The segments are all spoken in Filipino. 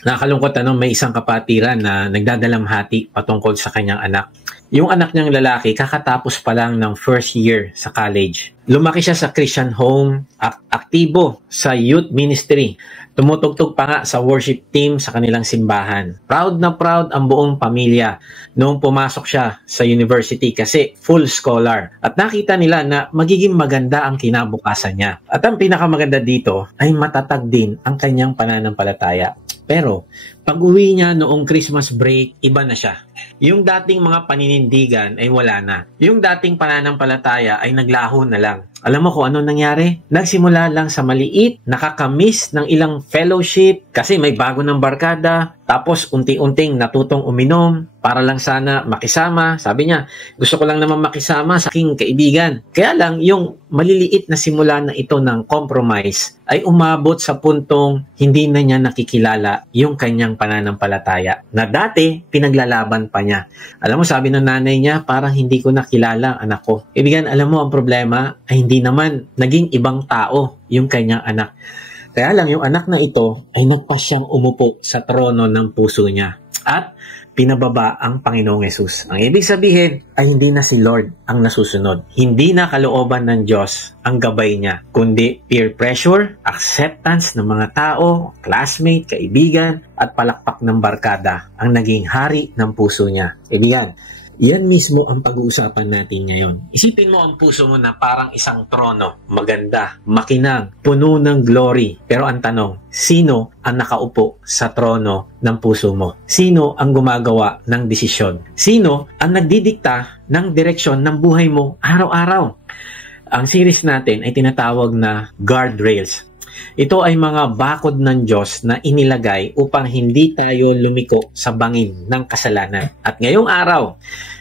Nakakalungkot may isang kapatiran na nagdadalamhati patungkol sa kanyang anak. Yung anak niyang lalaki kakatapos pa lang ng first year sa college. Lumaki siya sa Christian home, aktibo sa youth ministry. Tumutugtog pa nga sa worship team sa kanilang simbahan. Proud na proud ang buong pamilya noong pumasok siya sa university kasi full scholar. At nakita nila na magiging maganda ang kinabukasan niya. At ang pinakamaganda dito ay matatag din ang kanyang pananampalataya. Pero, pag-uwi niya noong Christmas break, iba na siya. Yung dating mga paninindigan ay wala na. Yung dating pananampalataya ay naglaho na lang. Alam mo kung ano nangyari? Nagsimula lang sa maliit, nakakamiss ng ilang fellowship kasi may bago ng barkada, tapos unti-unting natutong uminom para lang sana makisama. Sabi niya, gusto ko lang naman makisama sa aking kaibigan. Kaya lang yung maliliit na simula na ito ng compromise ay umabot sa puntong hindi na niya nakikilala yung kanyang pananampalataya na dati pinaglalaban pa niya. Alam mo, sabi ng nanay niya, parang hindi ko nakilala ang anak ko. Kaibigan, alam mo, ang problema ay hindi naman naging ibang tao yung kanyang anak. Kaya lang yung anak na ito ay nagpasyang umupo sa trono ng puso niya at pinababa ang Panginoong Hesus. Ang ibig sabihin ay hindi na si Lord ang nasusunod. Hindi na kalooban ng Diyos ang gabay niya, kundi peer pressure, acceptance ng mga tao, classmate, kaibigan, at palakpak ng barkada ang naging hari ng puso niya. Kaibigan, yan mismo ang pag-uusapan natin ngayon. Isipin mo ang puso mo na parang isang trono, maganda, makinang, puno ng glory. Pero ang tanong, sino ang nakaupo sa trono ng puso mo? Sino ang gumagawa ng desisyon? Sino ang nagdidikta ng direksyon ng buhay mo araw-araw? Ang series natin ay tinatawag na guardrails. Ito ay mga bakod ng Diyos na inilagay upang hindi tayo lumiko sa bangin ng kasalanan. At ngayong araw,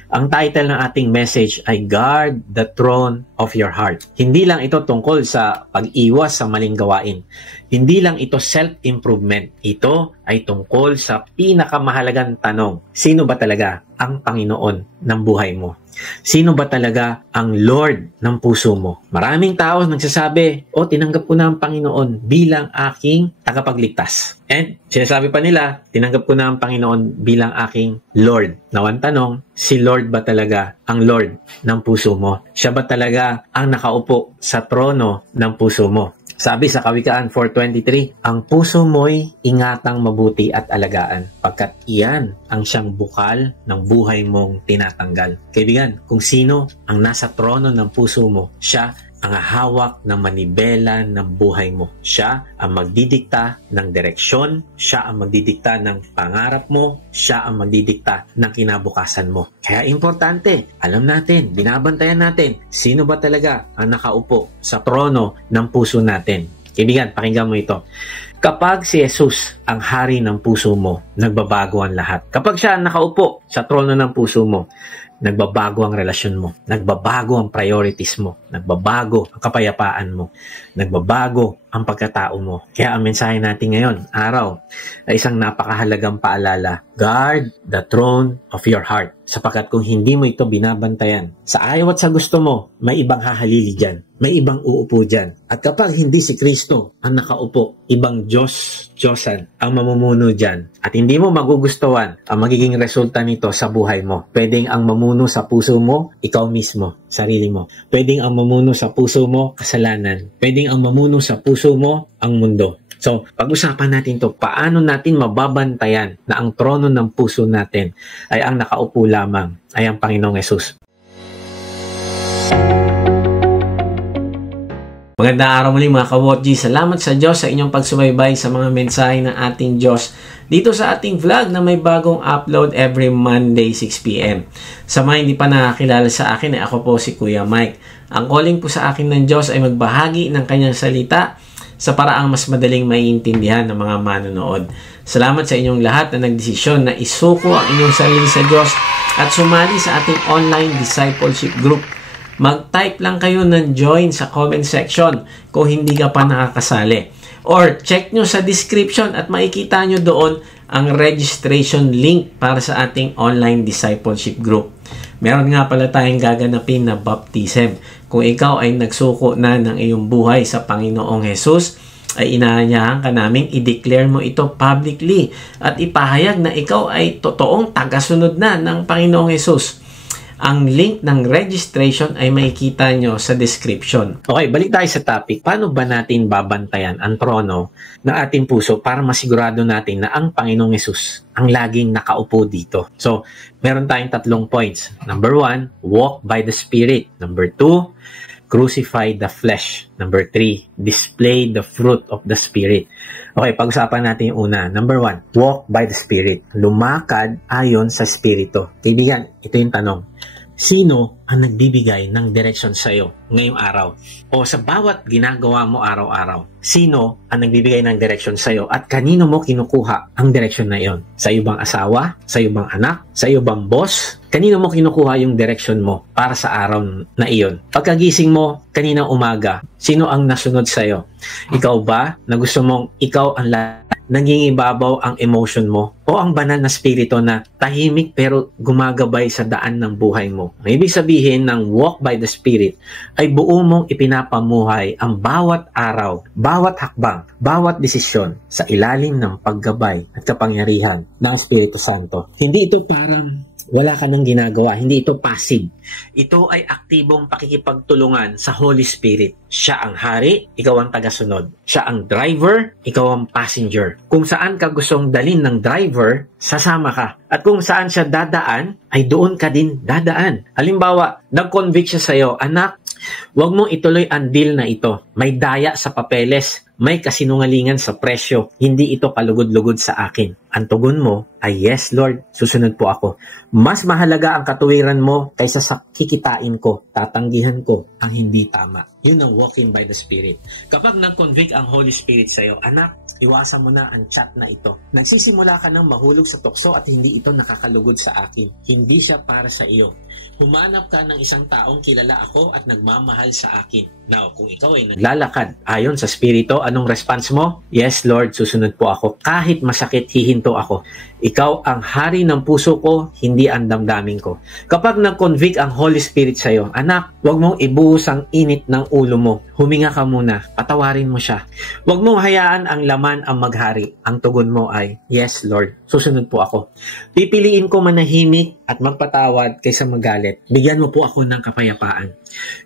ang title ng ating message ay Guard the Throne of Your Heart. Hindi lang ito tungkol sa pag-iwas sa maling gawain. Hindi lang ito self-improvement. Ito ay tungkol sa pinakamahalagang tanong. Sino ba talaga ang Panginoon ng buhay mo? Sino ba talaga ang Lord ng puso mo? Maraming tao nagsasabi, tinanggap ko na ang Panginoon bilang aking tagapagligtas. And sinasabi pa nila, tinanggap ko na ang Panginoon bilang aking Lord. Nawang tanong, si Lord ba talaga ang Lord ng puso mo? Siya ba talaga ang nakaupo sa trono ng puso mo? Sabi sa Kawikaan 4:23, ang puso mo'y ingatang mabuti at alagaan, pagkat iyan ang siyang bukal ng buhay mong tinatanggal. Kaibigan, kung sino ang nasa trono ng puso mo, siya ang hawak ng manibela ng buhay mo. Siya ang magdidikta ng direksyon, siya ang magdidikta ng pangarap mo, siya ang magdidikta ng kinabukasan mo. Kaya importante, alam natin, binabantayan natin, sino ba talaga ang nakaupo sa trono ng puso natin. Kaibigan, pakinggan mo ito. Kapag si Jesus ang hari ng puso mo, nagbabago ang lahat. Kapag siya ang nakaupo sa trono ng puso mo, nagbabago ang relasyon mo, nagbabago ang priorities mo, nagbabago ang kapayapaan mo, nagbabago ang pagkatao mo. Kaya ang mensahe natin ngayon, araw, ay isang napakahalagang paalala. Guard the throne of your heart. Sapagkat kung hindi mo ito binabantayan, sa ayaw at sa gusto mo, may ibang hahalili dyan. May ibang uupo dyan. At kapag hindi si Kristo ang nakaupo, ibang Diyosan ang mamumuno dyan. At hindi mo magugustuhan ang magiging resulta nito sa buhay mo. Pwedeng ang mamuno sa puso mo, ikaw mismo, sarili mo. Pwedeng ang mamuno sa puso mo, kasalanan. Pwedeng ang mamuno sa puso mo, ang mundo. So, pag-usapan natin to, paano natin mababantayan na ang trono ng puso natin ay ang nakaupo lamang, ay ang Panginoong Hesus. Magandang araw muli mga ka-Watch. Salamat sa Diyos sa inyong pagsubaybay sa mga mensahe ng ating Diyos dito sa ating vlog na may bagong upload every Monday 6 p.m. Sa mga hindi pa nakakilala sa akin, ako po si Kuya Mike. Ang calling po sa akin ng Diyos ay magbahagi ng kanyang salita sa paraang mas madaling maiintindihan ng mga manonood. Salamat sa inyong lahat na nagdesisyon na isuko ang inyong sarili sa Diyos at sumali sa ating online discipleship group. Mag-type lang kayo ng join sa comment section kung hindi ka pa nakakasali. Or check nyo sa description at makikita nyo doon ang registration link para sa ating online discipleship group. Meron nga pala tayong gaganapin na baptism. Kung ikaw ay nagsuko na ng iyong buhay sa Panginoong Hesus ay inaanyahan ka naming i-declare mo ito publicly at ipahayag na ikaw ay totoong tagasunod na ng Panginoong Hesus. Ang link ng registration ay makikita nyo sa description. Okay, balik tayo sa topic. Paano ba natin babantayan ang trono ng ating puso para masigurado natin na ang Panginoong Hesus ang laging nakaupo dito? So, meron tayong 3 points. Number 1, walk by the Spirit. Number 2, crucify the flesh. Number 3, display the fruit of the Spirit. Okay, pag-usapan natin yung una. Number 1, walk by the Spirit. Lumakad ayon sa Espiritu. Kaibigan, ito yung tanong. Sino ang nagbibigay ng direction sa'yo ngayong araw? O sa bawat ginagawa mo araw-araw, sino ang nagbibigay ng direction sa'yo at kanino mo kinukuha ang direction na iyon? Sa iyo bang asawa? Sa iyo bang anak? Sa iyo bang boss? Kanino mo kinukuha yung direction mo para sa araw na iyon? Pagkagising mo, kaninang umaga, sino ang nasunod sa'yo? Ikaw ba na gusto mong ikaw ang nangingibabaw ang emotion mo? O ang banal na spirito na tahimik pero gumagabay sa daan ng buhay mo? Ang ibig sabihin ng walk by the Spirit ay buo mong ipinapamuhay ang bawat araw, bawat hakbang, bawat desisyon sa ilalim ng paggabay at kapangyarihan ng Espiritu Santo. Hindi ito parang wala ka nang ginagawa. Hindi ito passive. Ito ay aktibong pakikipagtulungan sa Holy Spirit. Siya ang hari, ikaw ang tagasunod. Siya ang driver, ikaw ang passenger. Kung saan ka gustong dalin ng driver, sasama ka. At kung saan siya dadaan, ay doon ka din dadaan. Halimbawa, nag-convict siya sa'yo, anak, huwag mong ituloy ang deal na ito. May daya sa papeles. May kasinungalingan sa presyo. Hindi ito kalugod-lugod sa akin. Ang tugon mo ay, yes, Lord, susunod po ako. Mas mahalaga ang katuwiran mo kaysa sa kikitain ko, tatanggihan ko ang hindi tama. Yun ang walking by the Spirit. Kapag nag-convict ang Holy Spirit sa'yo, anak, iwasan mo na ang chat na ito. Nagsisimula ka ng mahulog sa tukso at hindi ito nakakalugod sa akin. Hindi siya para sa iyo. Humanap ka ng isang taong kilala ako at nagmamahal sa akin. Now, kung ikaw ay naglalakad ayon sa Espiritu, anong response mo? Yes, Lord, susunod po ako. Kahit masakit, hihinto ako. Ikaw ang hari ng puso ko, hindi ang damdamin ko. Kapag nag-convict ang Holy Spirit sa'yo, anak, huwag mong ibuhos ang init ng ulo mo. Huminga ka muna. Patawarin mo siya. Huwag mong hayaan ang laman ang maghari. Ang tugon mo ay, yes, Lord, susunod po ako. Pipiliin ko manahimik at magpatawad kaysa magalit. Bigyan mo po ako ng kapayapaan.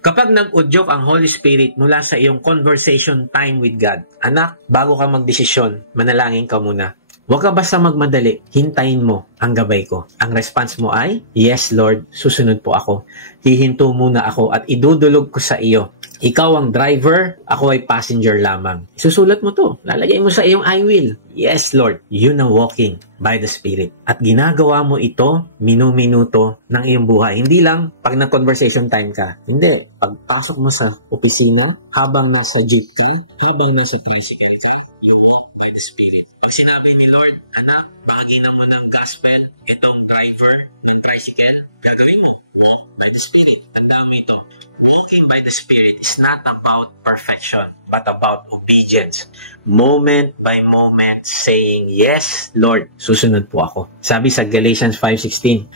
Kapag nag-udyok ang Holy Spirit mula sa iyong conversation time with God, anak, bago ka magdesisyon, manalangin ka muna. Huwag ka basta magmadali, hintayin mo ang gabay ko. Ang response mo ay, yes Lord, susunod po ako. Hihinto muna ako at idudulog ko sa iyo. Ikaw ang driver, ako ay passenger lamang. Susulat mo to, lalagay mo sa iyong I will. Yes Lord, yun ang walking by the Spirit. At ginagawa mo ito, minu-minuto ng iyong buhay. Hindi lang pag na-conversation time ka. Hindi, pagpasok mo sa opisina, habang nasa jeep ka, habang nasa tricycle ka, you walk by the Spirit. Pag sinabi ni Lord, anak, bahaginan mo ng gospel, itong driver ng tricycle, gagawin mo, walk by the Spirit. Tandaan mo ito, walking by the Spirit is not about perfection, but about obedience. Moment by moment, saying, yes, Lord, susunod po ako. Sabi sa Galatians 5:16,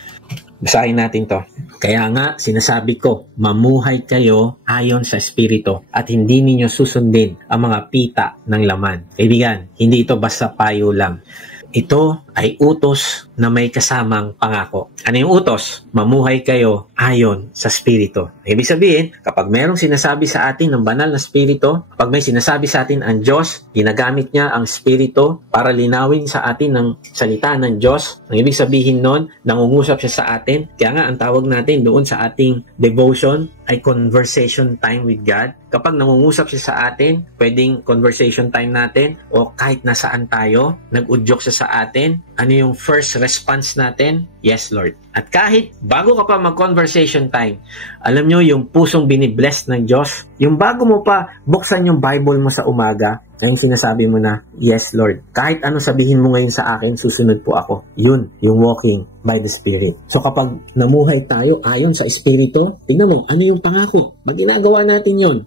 basahin natin to. Kaya nga, sinasabi ko, mamuhay kayo ayon sa Espiritu at hindi ninyo susundin ang mga pita ng laman. Kaibigan, hindi ito basta payo lang. Ito ay utos na may kasamang pangako. Ano yung utos? Mamuhay kayo ayon sa Espiritu. Ibig sabihin, kapag mayroong sinasabi sa atin ng banal na Espiritu, kapag may sinasabi sa atin ang Diyos, ginagamit niya ang Espiritu para linawin sa atin ng salita ng Diyos. Ang ibig sabihin nun, nangungusap siya sa atin. Kaya nga, ang tawag natin doon sa ating devotion ay conversation time with God. Kapag nangungusap siya sa atin, pwedeng conversation time natin o kahit nasaan tayo, nag-udyok siya sa atin, ano yung first response natin? Yes, Lord. At kahit bago ka pa mag-conversation time, alam nyo yung pusong binibless ng Diyos, yung bago mo pa buksan yung Bible mo sa umaga, yung sinasabi mo na, yes, Lord. Kahit ano sabihin mo ngayon sa akin, susunod po ako. Yun, yung walking by the Spirit. So kapag namuhay tayo ayon sa Espiritu, tingnan mo, ano yung pangako? Pag ginagawa natin yun,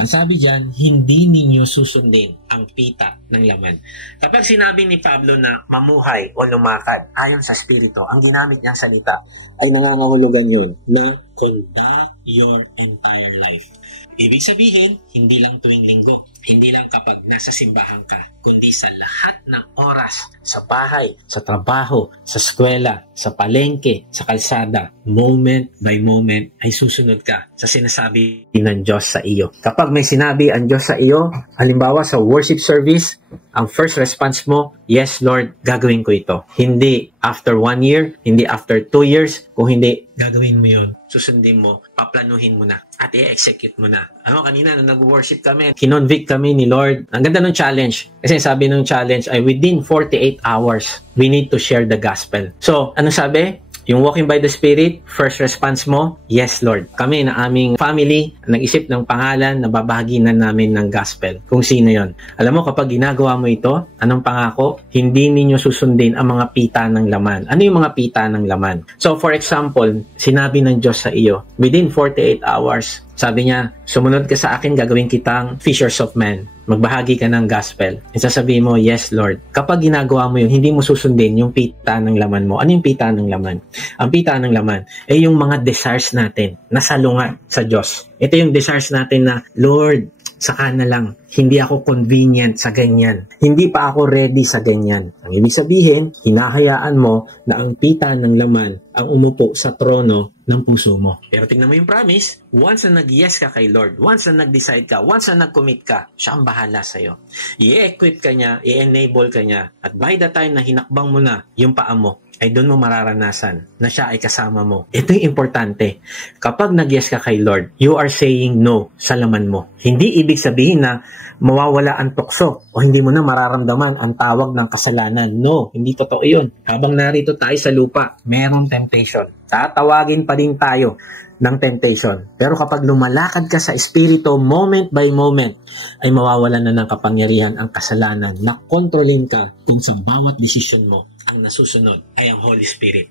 ang sabi dyan, hindi ninyo susundin ang pita ng laman. Kapag sinabi ni Pablo na mamuhay o lumakad ayon sa Espiritu, ang ginamit niyang salita ay nangangahulugan yun na conduct your entire life. Ibig sabihin, hindi lang tuwing linggo, Hindi lang kapag nasa simbahan ka, kundi sa lahat ng oras, sa bahay, sa trabaho, sa eskwela, sa palengke, sa kalsada, moment by moment ay susunod ka sa sinasabi ng Diyos sa iyo. Kapag may sinabi ang Diyos sa iyo, halimbawa sa worship service, ang first response mo, yes Lord, gagawin ko ito. Hindi after 1 year, hindi after 2 years, kung hindi, gagawin mo yun. Susundin mo, paplanuhin mo na, at i-execute mo na. Kanina nung nag-worship kami, kinonvict kami ni Lord. Ang ganda ng challenge. Kasi sabi ng challenge ay within 48 hours, we need to share the gospel. So, ano sabi? Yung walking by the Spirit, first response mo, yes Lord. Kami na aming family, nag-isip ng pangalan na babahaginan namin ng gospel. Kung sino yon. Alam mo, kapag ginagawa mo ito, anong pangako? Hindi ninyo susundin ang mga pita ng laman. Ano yung mga pita ng laman? So for example, sinabi ng Diyos sa iyo, within 48 hours, sabi niya, sumunod ka sa akin, gagawin kitang fishers of men. Magbahagi ka ng gospel. And sasabihin mo, yes Lord. Kapag ginagawa mo yun, hindi mo susundin yung pita ng laman mo. Ano yung pita ng laman? Ang pita ng laman ay yung mga desires natin na salungat sa Diyos. Ito yung desires natin na, Lord, saka na lang. Hindi ako convenient sa ganyan. Hindi pa ako ready sa ganyan. Ang ibig sabihin, hinahayaan mo na ang pita ng laman ang umupo sa trono ng puso mo. Pero tingnan mo yung promise, once na nag-yes ka kay Lord, once na nag-decide ka, once na nag-commit ka, siya ang bahala sa'yo. I-equip ka niya, i-enable ka niya, at by the time na hinakbang mo na yung paa mo, ay doon mo mararanasan na siya ay kasama mo. Ito yung importante. Kapag nag-yes ka kay Lord, you are saying no sa laman mo. Hindi ibig sabihin na mawawala ang tukso o hindi mo na mararamdaman ang tawag ng kasalanan. No, hindi totoo yun. Habang narito tayo sa lupa, merong temptation. Tatawagin pa din tayo ng temptation. Pero kapag lumalakad ka sa Espiritu moment by moment, ay mawawalan na ng kapangyarihan ang kasalanan na kontrolin ka kung sa bawat desisyon mo ang nasusunod ay ang Holy Spirit.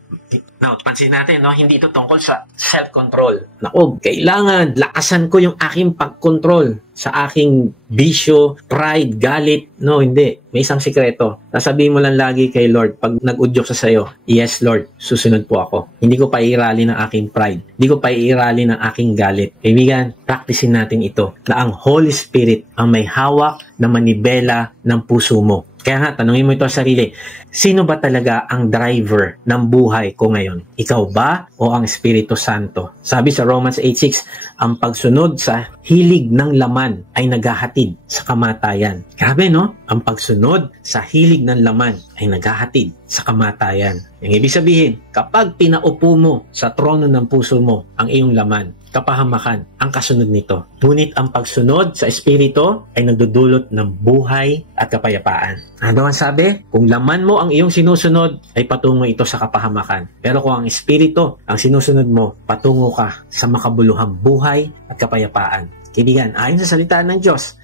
Now, pansin natin, no? Hindi ito tungkol sa self-control. Naku, kailangan lakasan ko yung aking pag-control sa aking bisyo, pride, galit. No, hindi. May isang sikreto. Sasabihin mo lang lagi kay Lord, pag nag-udyok sa sayo, yes Lord, susunod po ako. Hindi ko pa iirali ng aking pride. Hindi ko pa iirali ng aking galit. Kaibigan, practicein natin ito na ang Holy Spirit ang may hawak na manibela ng puso mo. Kaya nga, tanungin mo ito sa sarili, sino ba talaga ang driver ng buhay ko ngayon? Ikaw ba o ang Espiritu Santo? Sabi sa Romans 8:6, ang pagsunod sa hilig ng laman ay naghahatid sa kamatayan. Grabe, no? Ang pagsunod sa hilig ng laman ay naghahatid sa kamatayan. Yung ibig sabihin, kapag pinaupo mo sa trono ng puso mo ang iyong laman, kapahamakan ang kasunod nito. Ngunit ang pagsunod sa Espiritu ay nagdudulot ng buhay at kapayapaan. Ano ang sabi? Kung laman mo ang iyong sinusunod, ay patungo ito sa kapahamakan. Pero kung ang Espiritu ang sinusunod mo, patungo ka sa makabuluhang buhay at kapayapaan. Kaibigan, ayon sa salita ng Diyos,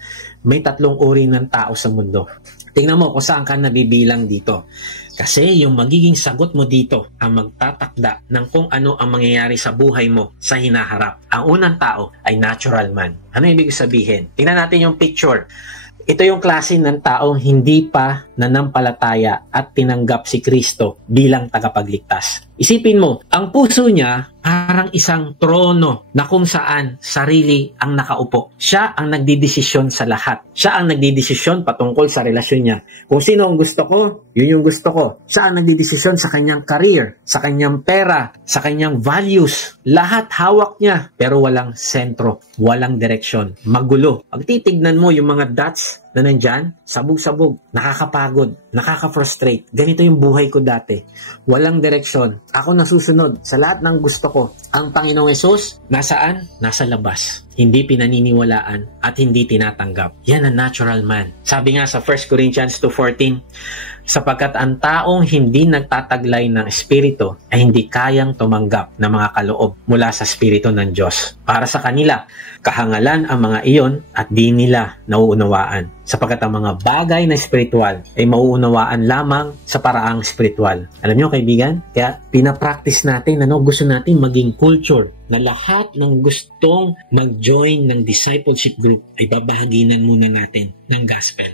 may 3 uri ng tao sa mundo. Tingnan mo kung saan ka nabibilang dito. Kasi yung magiging sagot mo dito ang magtatakda ng kung ano ang mangyayari sa buhay mo sa hinaharap. Ang unang tao ay natural man. Ano ibig sabihin? Tingnan natin yung picture. Ito yung klase ng taong hindi pa nanampalataya at tinanggap si Kristo bilang tagapagligtas. Isipin mo, ang puso niya parang isang trono na kung saan sarili ang nakaupo. Siya ang nagdidesisyon sa lahat. Siya ang nagdidesisyon patungkol sa relasyon niya. Kung sino ang gusto ko, yun yung gusto ko. Siya ang nagdidesisyon sa kanyang career, sa kanyang pera, sa kanyang values. Lahat hawak niya, pero walang sentro, walang direksyon. Magulo. Pag titignan mo yung mga dots na nandyan, sabog-sabog, nakakapagod, nakaka-frustrate. Ganito yung buhay ko dati. Walang direksyon. Ako nasusunod sa lahat ng gusto ko. Ang Panginoong Hesus, nasaan? Nasa labas. Hindi pinaniniwalaan at hindi tinatanggap. Yan ang natural man. Sabi nga sa 1 Corinthians 2:14, sapagkat ang taong hindi nagtataglay ng Espiritu ay hindi kayang tumanggap ng mga kaloob mula sa Espiritu ng Diyos. Para sa kanila, kahangalan ang mga iyon at di nila nauunawaan. Sapagkat ang mga bagay na espiritual ay mauunawaan lamang sa paraang espiritual. Alam niyo kaibigan, kaya pinapractice natin, gusto natin maging culture na lahat ng gustong mag-join ng discipleship group ay babahaginan muna natin ng gospel.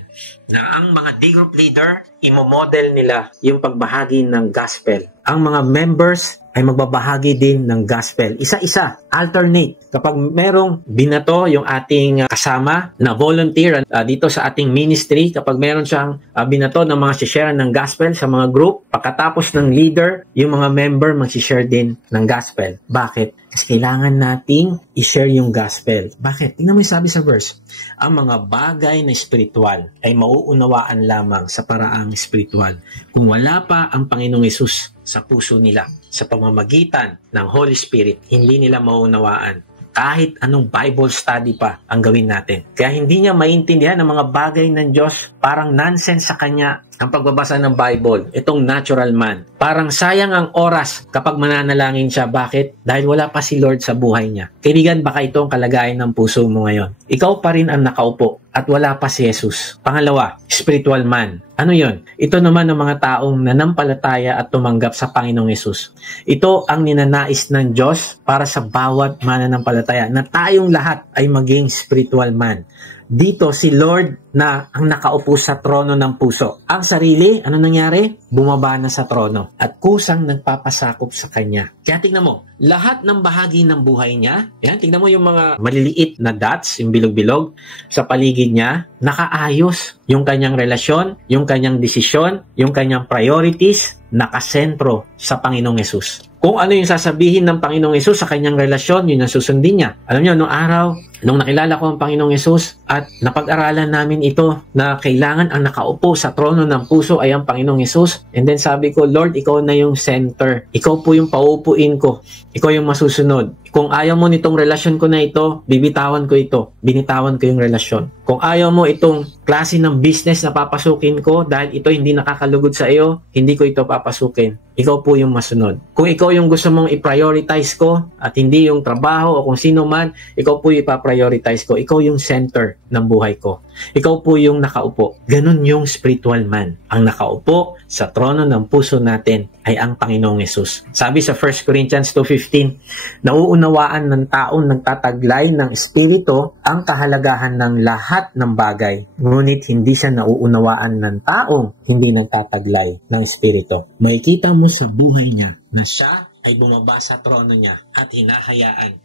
Na ang mga D-group leader, imomodel nila yung pagbahagi ng gospel. Ang mga members, ay magbabahagi din ng gospel. Isa-isa, alternate. Kapag merong binato yung ating kasama na volunteer dito sa ating ministry, kapag meron siyang binato ng mga share ng gospel sa mga group, pagkatapos ng leader, yung mga member mag-share din ng gospel. Bakit? Kasi kailangan nating i-share yung gospel. Bakit? Tingnan mo yung sabi sa verse. Ang mga bagay na espiritual ay mauunawaan lamang sa paraang espiritual. Kung wala pa ang Panginoong Hesus sa puso nila, sa pamamagitan ng Holy Spirit, hindi nila mauunawaan. Kahit anong Bible study pa ang gawin natin. Kaya hindi niya maintindihan ang mga bagay ng Diyos. Parang nonsense sa kanya ang pagbabasa ng Bible, itong natural man. Parang sayang ang oras kapag mananalangin siya. Bakit? Dahil wala pa si Lord sa buhay niya. Kaibigan, baka ito ang kalagayan ng puso mo ngayon. Ikaw pa rin ang nakaupo at wala pa si Jesus. Pangalawa, spiritual man. Ano yon? Ito naman ng mga taong nanampalataya at tumanggap sa Panginoong Hesus. Ito ang ninanais ng Diyos para sa bawat mananampalataya na tayong lahat ay maging spiritual man. Dito si Lord na ang nakaupo sa trono ng puso. Ang sarili, ano nangyari? Bumaba na sa trono at kusang nagpapasakop sa kanya. Kaya tingnan mo, lahat ng bahagi ng buhay niya, yan, tingnan mo yung mga maliliit na dots, yung bilog-bilog sa paligid niya, nakaayos yung kanyang relasyon, yung kanyang desisyon, yung kanyang priorities, nakasentro sa Panginoong Hesus. Kung ano yung sasabihin ng Panginoong Hesus sa kanyang relasyon, yun ang susundin niya. Alam niyo, noong araw, nung nakilala ko ang Panginoong Hesus at napag-aralan namin ito na kailangan ang nakaupo sa trono ng puso ay ang Panginoong Hesus. And then sabi ko, Lord, ikaw na yung center. Ikaw po yung pauupuin ko. Ikaw yung masusunod. Kung ayaw mo nitong relasyon ko na ito, bibitawan ko ito. Binitawan ko yung relasyon. Kung ayaw mo itong klase ng business na papasukin ko dahil ito hindi nakakalugod sa iyo, hindi ko ito papasukin. Ikaw po yung masunod. Kung ikaw yung gusto mong i-prioritize ko at hindi yung trabaho o kung sino man, ikaw po yung ipa-prioritize ko. Ikaw yung center ng buhay ko. Ikaw po yung nakaupo. Ganun yung spiritual man. Ang nakaupo sa trono ng puso natin ay ang Panginoong Hesus. Sabi sa 1 Corinthians 2:15, nauunawaan ng taong nagtataglay ng espiritu ang kahalagahan ng lahat ng bagay. Ngunit hindi siya nauunawaan ng taong hindi nagtataglay ng espiritu. Makikita mo sa buhay niya na siya ay bumaba sa trono niya at hinahayaan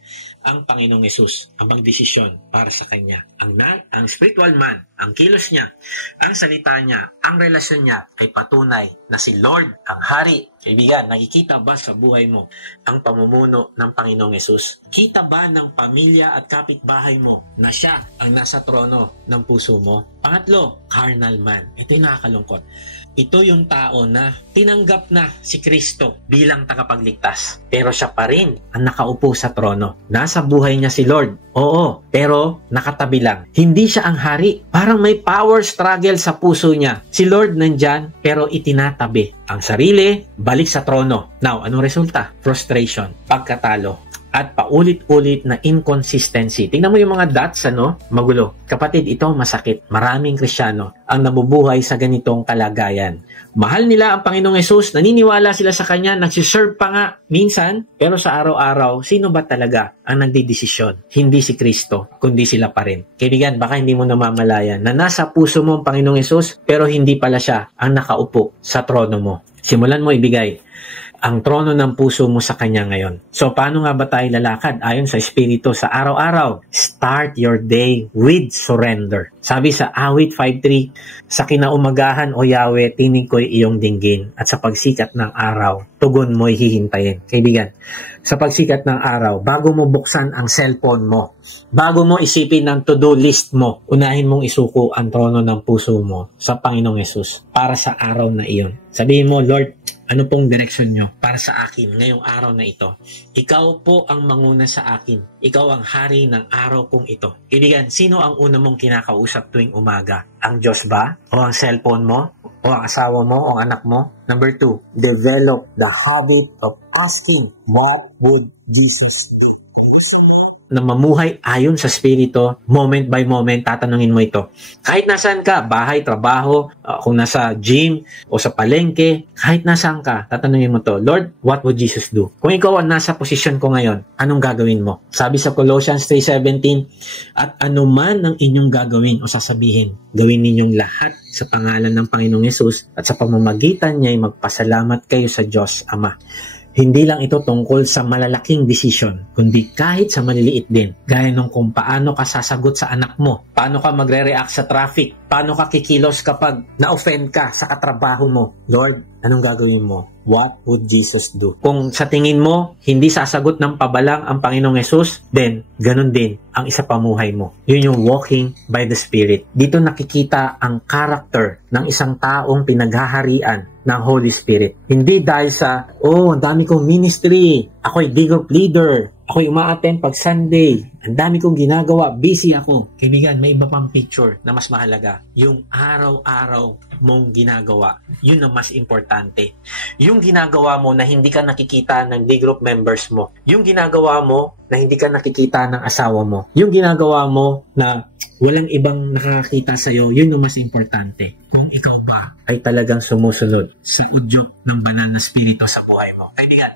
ang Panginoong Hesus ang magdesisyon para sa kanya. Ang spiritual man, ang kilos niya, ang salita niya, ang relasyon niya ay patunay na si Lord ang hari. Kaibigan, nakikita ba sa buhay mo ang pamumuno ng Panginoong Hesus? Kita ba ng pamilya at kapitbahay mo na siya ang nasa trono ng puso mo? Pangatlo, carnal man. Ito yung nakakalungkot. Ito yung tao na tinanggap na si Kristo bilang tagapagligtas. Pero siya pa rin ang nakaupo sa trono. Nasa buhay niya si Lord. Oo, pero nakatabi lang. Hindi siya ang hari. Parang may power struggle sa puso niya. Si Lord nandyan, pero itinatabi ang sarili, balik sa trono. Now, anong resulta? Frustration, pagkatalo, at paulit-ulit na inconsistency. Tingnan mo yung mga dots, magulo. Kapatid, ito masakit. Maraming Kristiyano ang nabubuhay sa ganitong kalagayan. Mahal nila ang Panginoong Hesus, naniniwala sila sa Kanya, nagsiserve pa nga minsan, pero sa araw-araw, sino ba talaga ang nagdidesisyon? Hindi si Kristo, kundi sila pa rin. Kaibigan, baka hindi mo namamalayan na nasa puso mo ang Panginoong Hesus, pero hindi pala siya ang nakaupo sa trono mo. Simulan mo ibigay ang trono ng puso mo sa Kanya ngayon. So, paano nga ba tayo lalakad ayon sa Espiritu sa araw-araw? Start your day with surrender. Sabi sa Awit 5:3, sa kinaumagahan, O Yahweh, tinig ko'y iyong dinggin, at sa pagsikat ng araw, tugon mo'y hihintayin. Kaibigan, sa pagsikat ng araw, bago mo buksan ang cellphone mo, bago mo isipin ang to-do list mo, unahin mong isuko ang trono ng puso mo sa Panginoong Hesus para sa araw na iyon. Sabihin mo, Lord, ano pong direksyon nyo para sa akin ngayong araw na ito? Ikaw po ang manguna sa akin. Ikaw ang hari ng araw kong ito. Kaibigan, sino ang una mong kinakausap tuwing umaga? Ang Diyos ba? O ang cellphone mo? O ang asawa mo? O ang anak mo? Number 2, develop the habit of asking, what would Jesus do? Kung gusto mo na mamuhay ayon sa Espiritu, moment by moment, tatanungin mo ito. Kahit nasaan ka, bahay, trabaho, kung nasa gym o sa palengke, kahit nasaan ka, tatanungin mo to, Lord, what would Jesus do? Kung ikaw ang nasa posisyon ko ngayon, anong gagawin mo? Sabi sa Colossians 3:17, at anuman ang inyong gagawin o sasabihin, gawin ninyong lahat sa pangalan ng Panginoong Hesus at sa pamamagitan niya ay magpasalamat kayo sa Diyos Ama. Hindi lang ito tungkol sa malalaking desisyon, kundi kahit sa maliliit din. Gaya nung kung paano ka sasagot sa anak mo, paano ka magre-react sa traffic, paano ka kikilos kapag na-offend ka sa katrabaho mo. Lord, anong gagawin mo? What would Jesus do? Kung sa tingin mo, hindi sasagot ng pabalang ang Panginoong Yesus, then, ganun din ang isa pamuhay mo. Yun yung walking by the Spirit. Dito nakikita ang character ng isang taong pinaghaharian ng Holy Spirit. Hindi dahil sa, ang dami kong ministry, ako'y day group leader, ako'y umaattend pag Sunday, ang dami kong ginagawa, busy ako. Kaibigan, may iba pang picture na mas mahalaga. Yung araw-araw mong ginagawa, yun ang mas importante. Yung ginagawa mo na hindi ka nakikita ng day group members mo, yung ginagawa mo na hindi ka nakikita ng asawa mo, yung ginagawa mo na walang ibang nakakita sa'yo, yun ang mas importante. Kung ikaw ba ay talagang sumusunod sa udyok ng banal na spirito sa buhay mo. Kaibigan,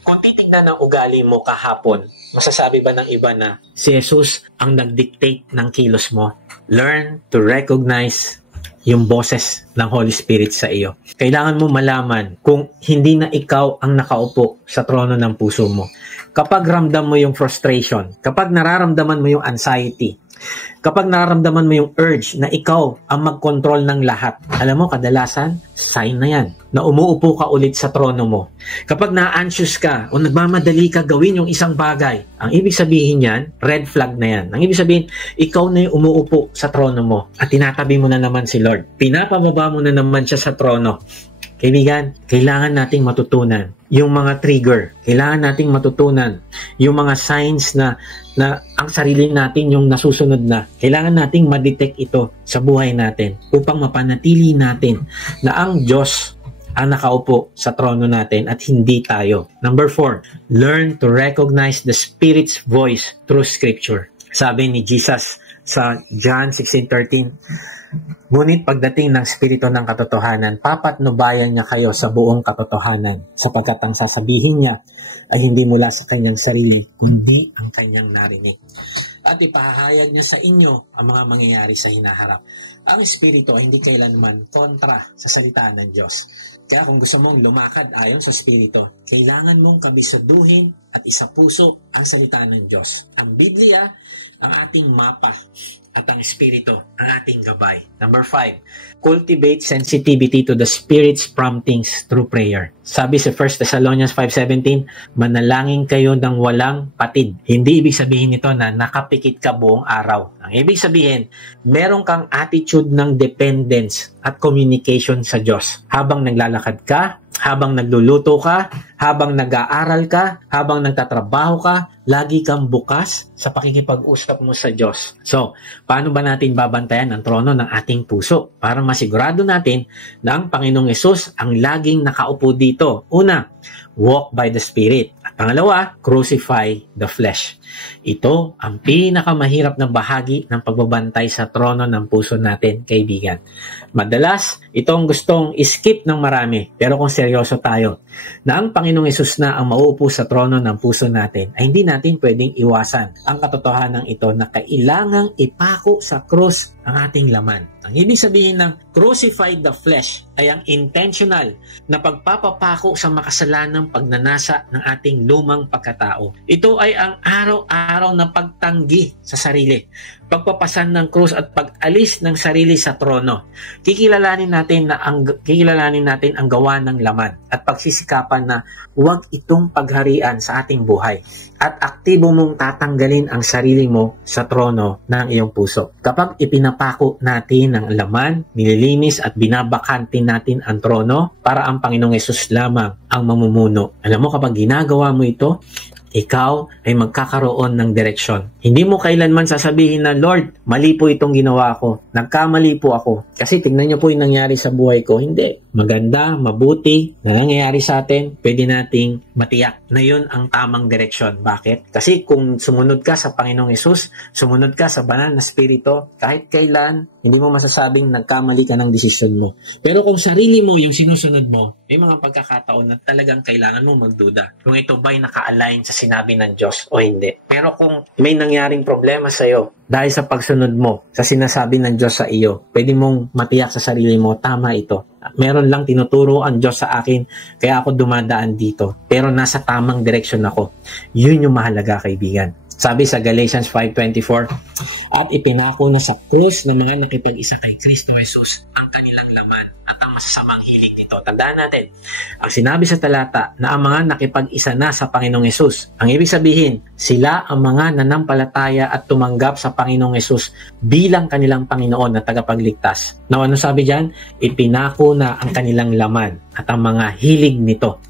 kung titignan ng ugali mo kahapon, masasabi ba ng iba na si Jesus ang nag-dictate ng kilos mo? Learn to recognize yung boses ng Holy Spirit sa iyo. Kailangan mo malaman kung hindi na ikaw ang nakaupo sa trono ng puso mo. Kapag ramdam mo yung frustration, kapag nararamdaman mo yung anxiety, kapag nararamdaman mo yung urge na ikaw ang mag-control ng lahat, alam mo, kadalasan, sign na yan, na umuupo ka ulit sa trono mo. Kapag na-anxious ka o nagmamadali ka gawin yung isang bagay, ang ibig sabihin yan, red flag na yan. Ang ibig sabihin, ikaw na yung umuupo sa trono mo at tinatabi mo na naman si Lord. Pinapababa mo na naman siya sa trono. Kaibigan, kailangan nating matutunan yung mga trigger. Kailangan nating matutunan yung mga signs na ang sarili natin yung nasusunod na. Kailangan nating ma-detect ito sa buhay natin upang mapanatili natin na ang Diyos ang nakaupo sa trono natin at hindi tayo. Number 4, learn to recognize the Spirit's voice through Scripture. Sabi ni Jesus sa John 16:13, ngunit pagdating ng Espiritu ng katotohanan, papatnubayan niya kayo sa buong katotohanan, sapagkat ang sasabihin niya ay hindi mula sa kanyang sarili, kundi ang kanyang narinig. At ipahahayag niya sa inyo ang mga mangyayari sa hinaharap. Ang Espiritu ay hindi kailanman kontra sa salita ng Diyos. Kaya kung gusto mong lumakad ayon sa Espiritu, kailangan mong kabisaduhin at isapuso ang salita ng Diyos. Ang Biblia, ang ating mapa, at ang Espiritu, ang ating gabay. Number 5, cultivate sensitivity to the Spirit's promptings through prayer. Sabi sa 1 Thessalonians 5:17, manalangin kayo ng walang patid. Hindi ibig sabihin nito na nakapikit ka buong araw. Ang ibig sabihin, meron kang attitude ng dependence at communication sa Diyos. Habang naglalakad ka, habang nagluluto ka, habang nag-aaral ka, habang nagtatrabaho ka, lagi kang bukas sa pakikipag-usap mo sa Diyos. So, paano ba natin babantayan ang trono ng ating puso para masigurado natin na ang Panginoong Yesus ang laging nakaupo dito? Una, walk by the Spirit. At pangalawa, crucify the flesh. Ito ang pinakamahirap na bahagi ng pagbabantay sa trono ng puso natin, kaibigan. Madalas, ito ang gustong skip ng marami. Pero kung seryoso tayo, na ang Panginoong Yesus na ang mauupo sa trono ng puso natin, ay hindi natin pwedeng iwasan ang katotohanan ito na kailangang ipako sa krus ang ating laman. Ang ibig sabihin ng crucified the flesh ay ang intentional na pagpapapako sa makasalanang pagnanasa ng ating lumang pagkatao. Ito ay ang araw-araw na pagtanggi sa sarili, pagpapasan ng krus at pag-alis ng sarili sa trono. Kikilalanin natin ang gawa ng laman at pagsisikapan na huwag itong pagharian sa ating buhay at aktibo mong tatanggalin ang sarili mo sa trono ng iyong puso. Kapag ipinapako natin ang laman, nililinis at binabakante natin ang trono para ang Panginoong Yesus lamang ang mamumuno. Alam mo, kapag ginagawa mo ito, ikaw ay magkakaroon ng direksyon. Hindi mo kailanman sasabihin na, Lord, mali po itong ginawa ko. Nagkamali po ako. Kasi tingnan niyo po yung nangyari sa buhay ko. Hindi. Maganda, mabuti na nangyayari sa atin, pwede nating matiyak na yun ang tamang direksyon. Bakit? Kasi kung sumunod ka sa Panginoong Yesus, sumunod ka sa banal na Espiritu, kahit kailan, Hindi mo masasabing nagkamali ka ng desisyon mo. Pero kung sarili mo yung sinusunod mo, may mga pagkakataon na talagang kailangan mo magduda. Kung ito ba'y naka-align sa sinabi ng Diyos o hindi. Pero kung may nangyaring problema sa iyo dahil sa pagsunod mo sa sinasabi ng Diyos sa iyo, pwede mong matiyak sa sarili mo, tama ito. Meron lang tinuturo ang Diyos sa akin, kaya ako dumadaan dito. Pero nasa tamang direksyon ako. Yun yung mahalaga, kaibigan. Sabi sa Galatians 5:24, at ipinako na sa krus ng mga nakipag-isa kay Kristo Jesus ang kanilang laman at ang masasamang hilig nito. Tandaan natin, ang sinabi sa talata na ang mga nakipag-isa na sa Panginoong Jesus, ang ibig sabihin, sila ang mga nanampalataya at tumanggap sa Panginoong Jesus bilang kanilang Panginoon na tagapagligtas. Now, ano sabi dyan? Ipinako na ang kanilang laman at ang mga hilig nito.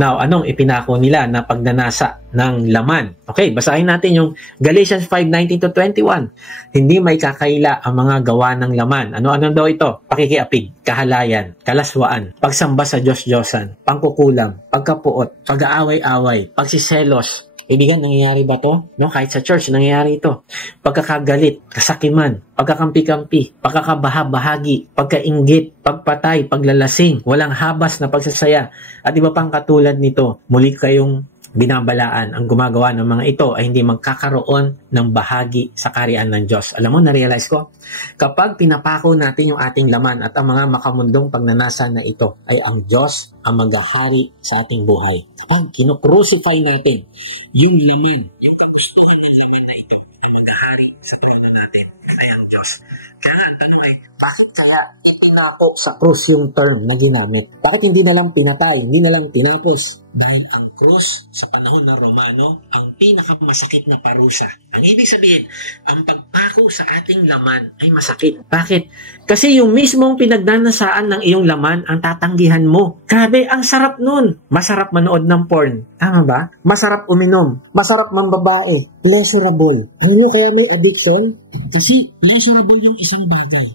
Now, anong ipinako nila na pagnanasa ng laman? Okay, basahin natin yung Galatians 5:19-21. Hindi may kakaila ang mga gawa ng laman. Ano-ano daw ito? Pakikiapid, kahalayan, kalaswaan, pagsamba sa Diyos-Diyosan, pangkukulam, pagkapuot, pag-aaway-away, pagsiselos. Kaibigan, nangyayari ba to? No, kahit sa church, nangyayari ito. Pagkakagalit, kasakiman, pagkakampi-kampi, pagkakabaha-bahagi, pagkainggit, pagpatay, paglalasing, walang habas na pagsasaya, at iba pang katulad nito. Muli kayong binabalaan, ang gumagawa ng mga ito ay hindi magkakaroon ng bahagi sa kaharian ng Diyos. Alam mo, na-realize ko, kapag pinapako natin yung ating laman at ang mga makamundong pagnanasa na ito, ay ang Diyos ang maghahari sa ating buhay. Kapag kinukrucify natin yung laman, yung kagustuhan ng laman na ito, ang maghahari sa trono natin. Ito ang Diyos. Kaya tanong ay, bakit kaya ipinako sa krus yung term na ginamit? Bakit hindi na lang pinatay, hindi na lang tinapos? Dahil ang krus sa panahon ng Romano ang pinakamasakit na parusa. Ang ibig sabihin, ang pagpako sa ating laman ay masakit. Bakit? Kasi yung mismong pinagnanasaan ng iyong laman ang tatanggihan mo. Grabe, ang sarap nun. Masarap manood ng porn. Tama ba? Masarap uminom. Masarap mambabae. Pleasurable. Ano kaya may addiction? Kasi pleasurable yung isang bagay.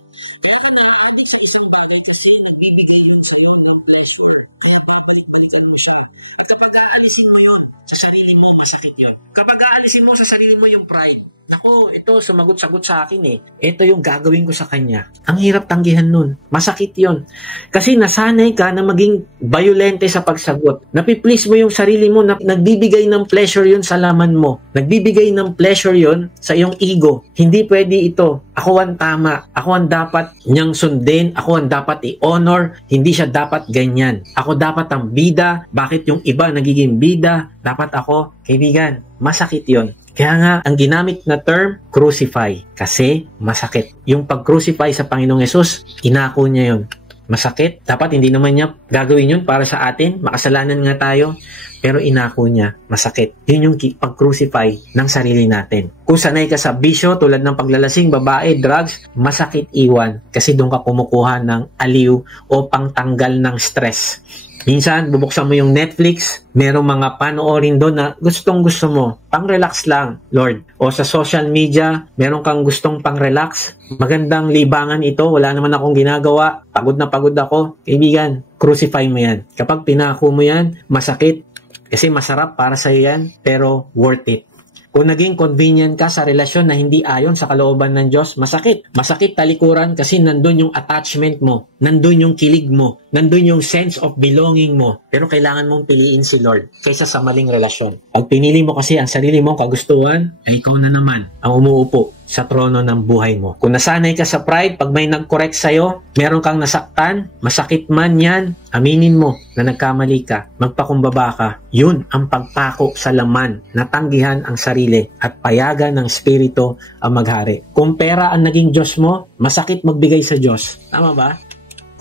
Kaya ka na-addict sa isang bagay kasi nagbibigay yun sa iyo ng pleasure. Kaya babalik-balikan mo siya. At kapag aalisin mo yun sa sarili mo, masakit yun. Kapag aalisin mo sa sarili mo yung pride, ako, ito, sumagot-sagot sa akin eh. Ito yung gagawin ko sa kanya. Ang hirap tanggihan nun. Masakit yun. Kasi nasanay ka na maging violente sa pagsagot. Napiplease mo yung sarili mo na nagbibigay ng pleasure yun sa laman mo. Nagbibigay ng pleasure yun sa iyong ego. Hindi pwede ito. Ako ang tama. Ako ang dapat niyang sundin. Ako ang dapat i-honor. Hindi siya dapat ganyan. Ako dapat ang bida. Bakit yung iba nagiging bida? Dapat ako, kaibigan, masakit yun. Kaya nga, ang ginamit na term, crucify. Kasi masakit. Yung pag-crucify sa Panginoong Yesus, inako niya yun. Masakit. Dapat hindi naman niya gagawin yun para sa atin. Makasalanan nga tayo. Pero inako niya, masakit. Yun yung pag-crucify ng sarili natin. Kung sanay ka sa bisyo, tulad ng paglalasing, babae, drugs, masakit iwan. Kasi doon ka kumukuha ng aliw o pangtanggal ng stress. Minsan, bubuksan mo yung Netflix, merong mga panoorin doon na gustong-gusto mo. Pang-relax lang, Lord. O sa social media, meron kang gustong pang-relax. Magandang libangan ito, wala naman akong ginagawa. Pagod na pagod ako. Kaibigan, crucify mo yan. Kapag pinako mo yan, masakit. Kasi masarap para sa yan, pero worth it. Kung naging convenient ka sa relasyon na hindi ayon sa kalooban ng Diyos, masakit. Masakit talikuran kasi nandun yung attachment mo, nandun yung kilig mo, nandun yung sense of belonging mo. Pero kailangan mong piliin si Lord kaysa sa maling relasyon. Pag pinili mo kasi ang sarili mong kagustuhan, ay ikaw na naman ang umuupo sa trono ng buhay mo. Kung nasanay ka sa pride, pag may nag-correct sa'yo, meron kang nasaktan, masakit man yan, aminin mo na nagkamali ka, magpakumbaba ka. Yun ang pagpako sa laman, natanggihan ang sarili at payagan ng Espiritu ang maghari. Kung pera ang naging Diyos mo, masakit magbigay sa Diyos. Tama ba?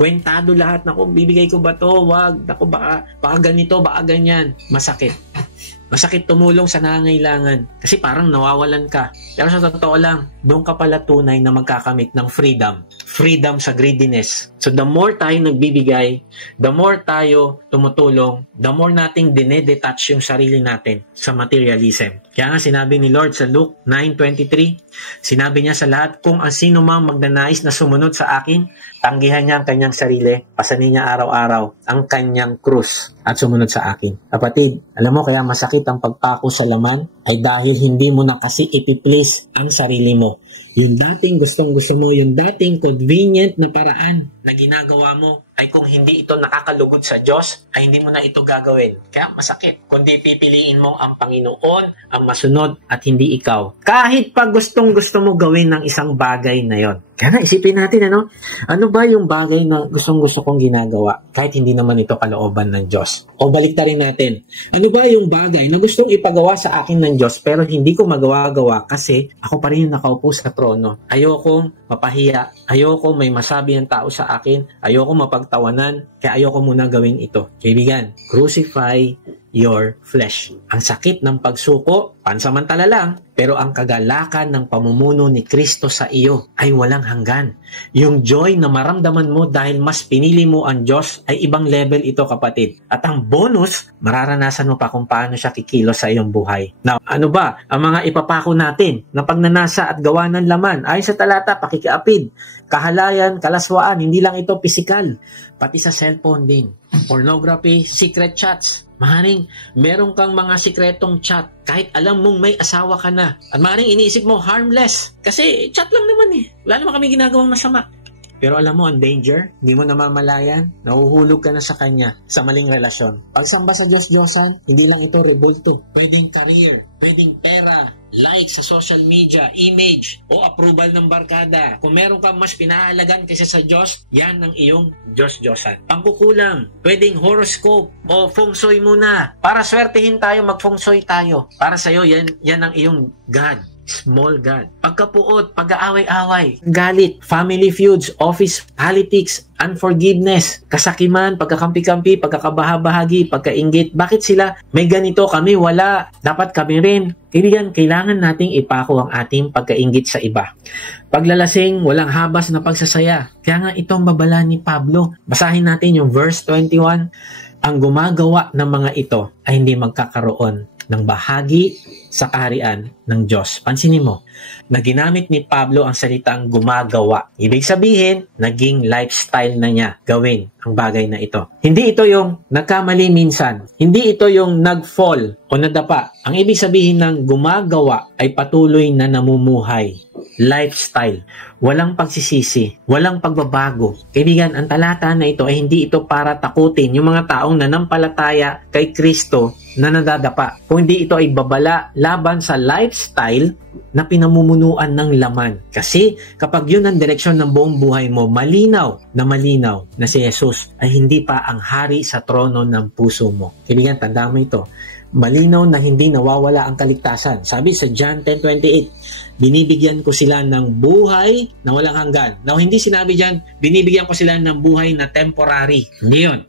Kwentado lahat, naku, bibigay ko ba to? Wag, naku, baka ganito, baka ganyan. Masakit. Masakit tumulong sa nangangailangan kasi parang nawawalan ka. Pero sa totoo lang, doon ka pala tunay na magkakamit ng freedom. Freedom sa greediness. So the more tayo nagbibigay, the more tayo tumutulong, the more nating dinedetach yung sarili natin sa materialism. Kaya nga sinabi ni Lord sa Luke 9:23, sinabi niya sa lahat, kung ang sino mang magnanais na sumunod sa akin, Tanggihan niya ang kanyang sarili, pasanin niya araw-araw ang kanyang krus at sumunod sa akin. Kapatid, alam mo kaya masakit ang pagpako sa laman ay dahil hindi mo na kasi ipiplease ang sarili mo. Yung dating gustong-gusto mo, yung dating convenient na paraan na ginagawa mo ay kung hindi ito nakakalugod sa Diyos, ay hindi mo na ito gagawin. Kaya masakit. Kundi pipiliin mo ang Panginoon, ang masunod at hindi ikaw. Kahit pag gustong-gusto mo gawin ng isang bagay na yon. Kaya na, isipin natin, ano ba yung bagay na gustong-gusto kong ginagawa kahit hindi naman ito kalooban ng Diyos? O baliktarin natin, ano ba yung bagay na gustong ipagawa sa akin ng Diyos pero hindi ko magawa-gawa kasi ako pa rin yung nakaupo sa trono. Ayokong mapahiya, ayoko may masabi ng tao sa akin, ayoko mapagtawanan, kaya ayoko muna gawin ito. Kaibigan, crucify your flesh. Ang sakit ng pagsuko, pansamantala lang, pero ang kagalakan ng pamumuno ni Kristo sa iyo ay walang hanggan. Yung joy na maramdaman mo dahil mas pinili mo ang Diyos ay ibang level ito, kapatid. At ang bonus, mararanasan mo pa kung paano siya kikilos sa iyong buhay. Now, ano ba ang mga ipapako natin na pagnanasa at gawa ng laman? Ayon sa talata, pakikiapid, kahalayan, kalaswaan, hindi lang ito pisikal, pati sa cellphone din. Pornography, secret chats. Maaaring meron kang mga sikretong chat kahit alam mong may asawa ka na. At maaaring iniisip mo harmless kasi chat lang naman eh. Wala naman kami ginagawang masama. Pero alam mo, ang danger, hindi mo namamalayan, nahuhulog ka na sa kanya sa maling relasyon. Pagsamba sa Diyos-Diyosan, hindi lang ito rebulto. Pwedeng career, pwedeng pera, like sa social media, image, o approval ng barkada. Kung meron kang mas pinahalagan kaysa sa Diyos, yan ang iyong Diyos-Diyosan. Pangkukulam, pwedeng horoscope o feng shui muna. Para swertihin tayo, mag-feng shui tayo. Para sa'yo, yan ang iyong God. Small God. Pagkapuot, pag-aaway-away, galit, family feuds, office politics, unforgiveness, kasakiman, pagkakampi-kampi, pagkakabahabahagi, pagkainggit. Bakit sila may ganito, kami wala? Dapat kami rin. Kaibigan, kailangan nating ipako ang ating pagkainggit sa iba. Paglalasing, walang habas na pagsasaya. Kaya nga itong babala ni Pablo. Basahin natin yung verse 21. Ang gumagawa ng mga ito ay hindi magkakaroon ng bahagi sa kaharian ng Diyos. Pansinin mo, na ginamit ni Pablo ang salitang gumagawa. Ibig sabihin, naging lifestyle na niya gawin ang bagay na ito. Hindi ito yung nagkamali minsan. Hindi ito yung nag-fall o nadapa. Ang ibig sabihin ng gumagawa ay patuloy na namumuhay. Lifestyle. Walang pagsisisi. Walang pagbabago. Kaibigan, ang talata na ito ay hindi ito para takutin yung mga taong nanampalataya kay Kristo na nadadapa. Kung hindi ito ay babala laban sa lifestyle na pinamumunuan ng laman. Kasi kapag yun ang direksyon ng buong buhay mo, malinaw na si Jesus ay hindi pa ang hari sa trono ng puso mo. Kaibigan, tandaan mo ito. Malinaw na hindi nawawala ang kaligtasan. Sabi sa John 10:28, binibigyan ko sila ng buhay na walang hanggan. Now, hindi sinabi dyan, binibigyan ko sila ng buhay na temporary. Hindi yun.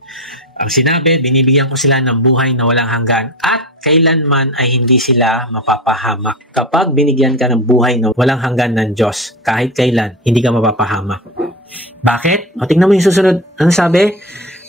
Ang sinabi, binibigyan ko sila ng buhay na walang hanggan at kailanman ay hindi sila mapapahamak. Kapag binigyan ka ng buhay na walang hanggan ng Diyos, kahit kailan, hindi ka mapapahamak. Bakit? O, tingnan mo yung susunod. Ano sabi?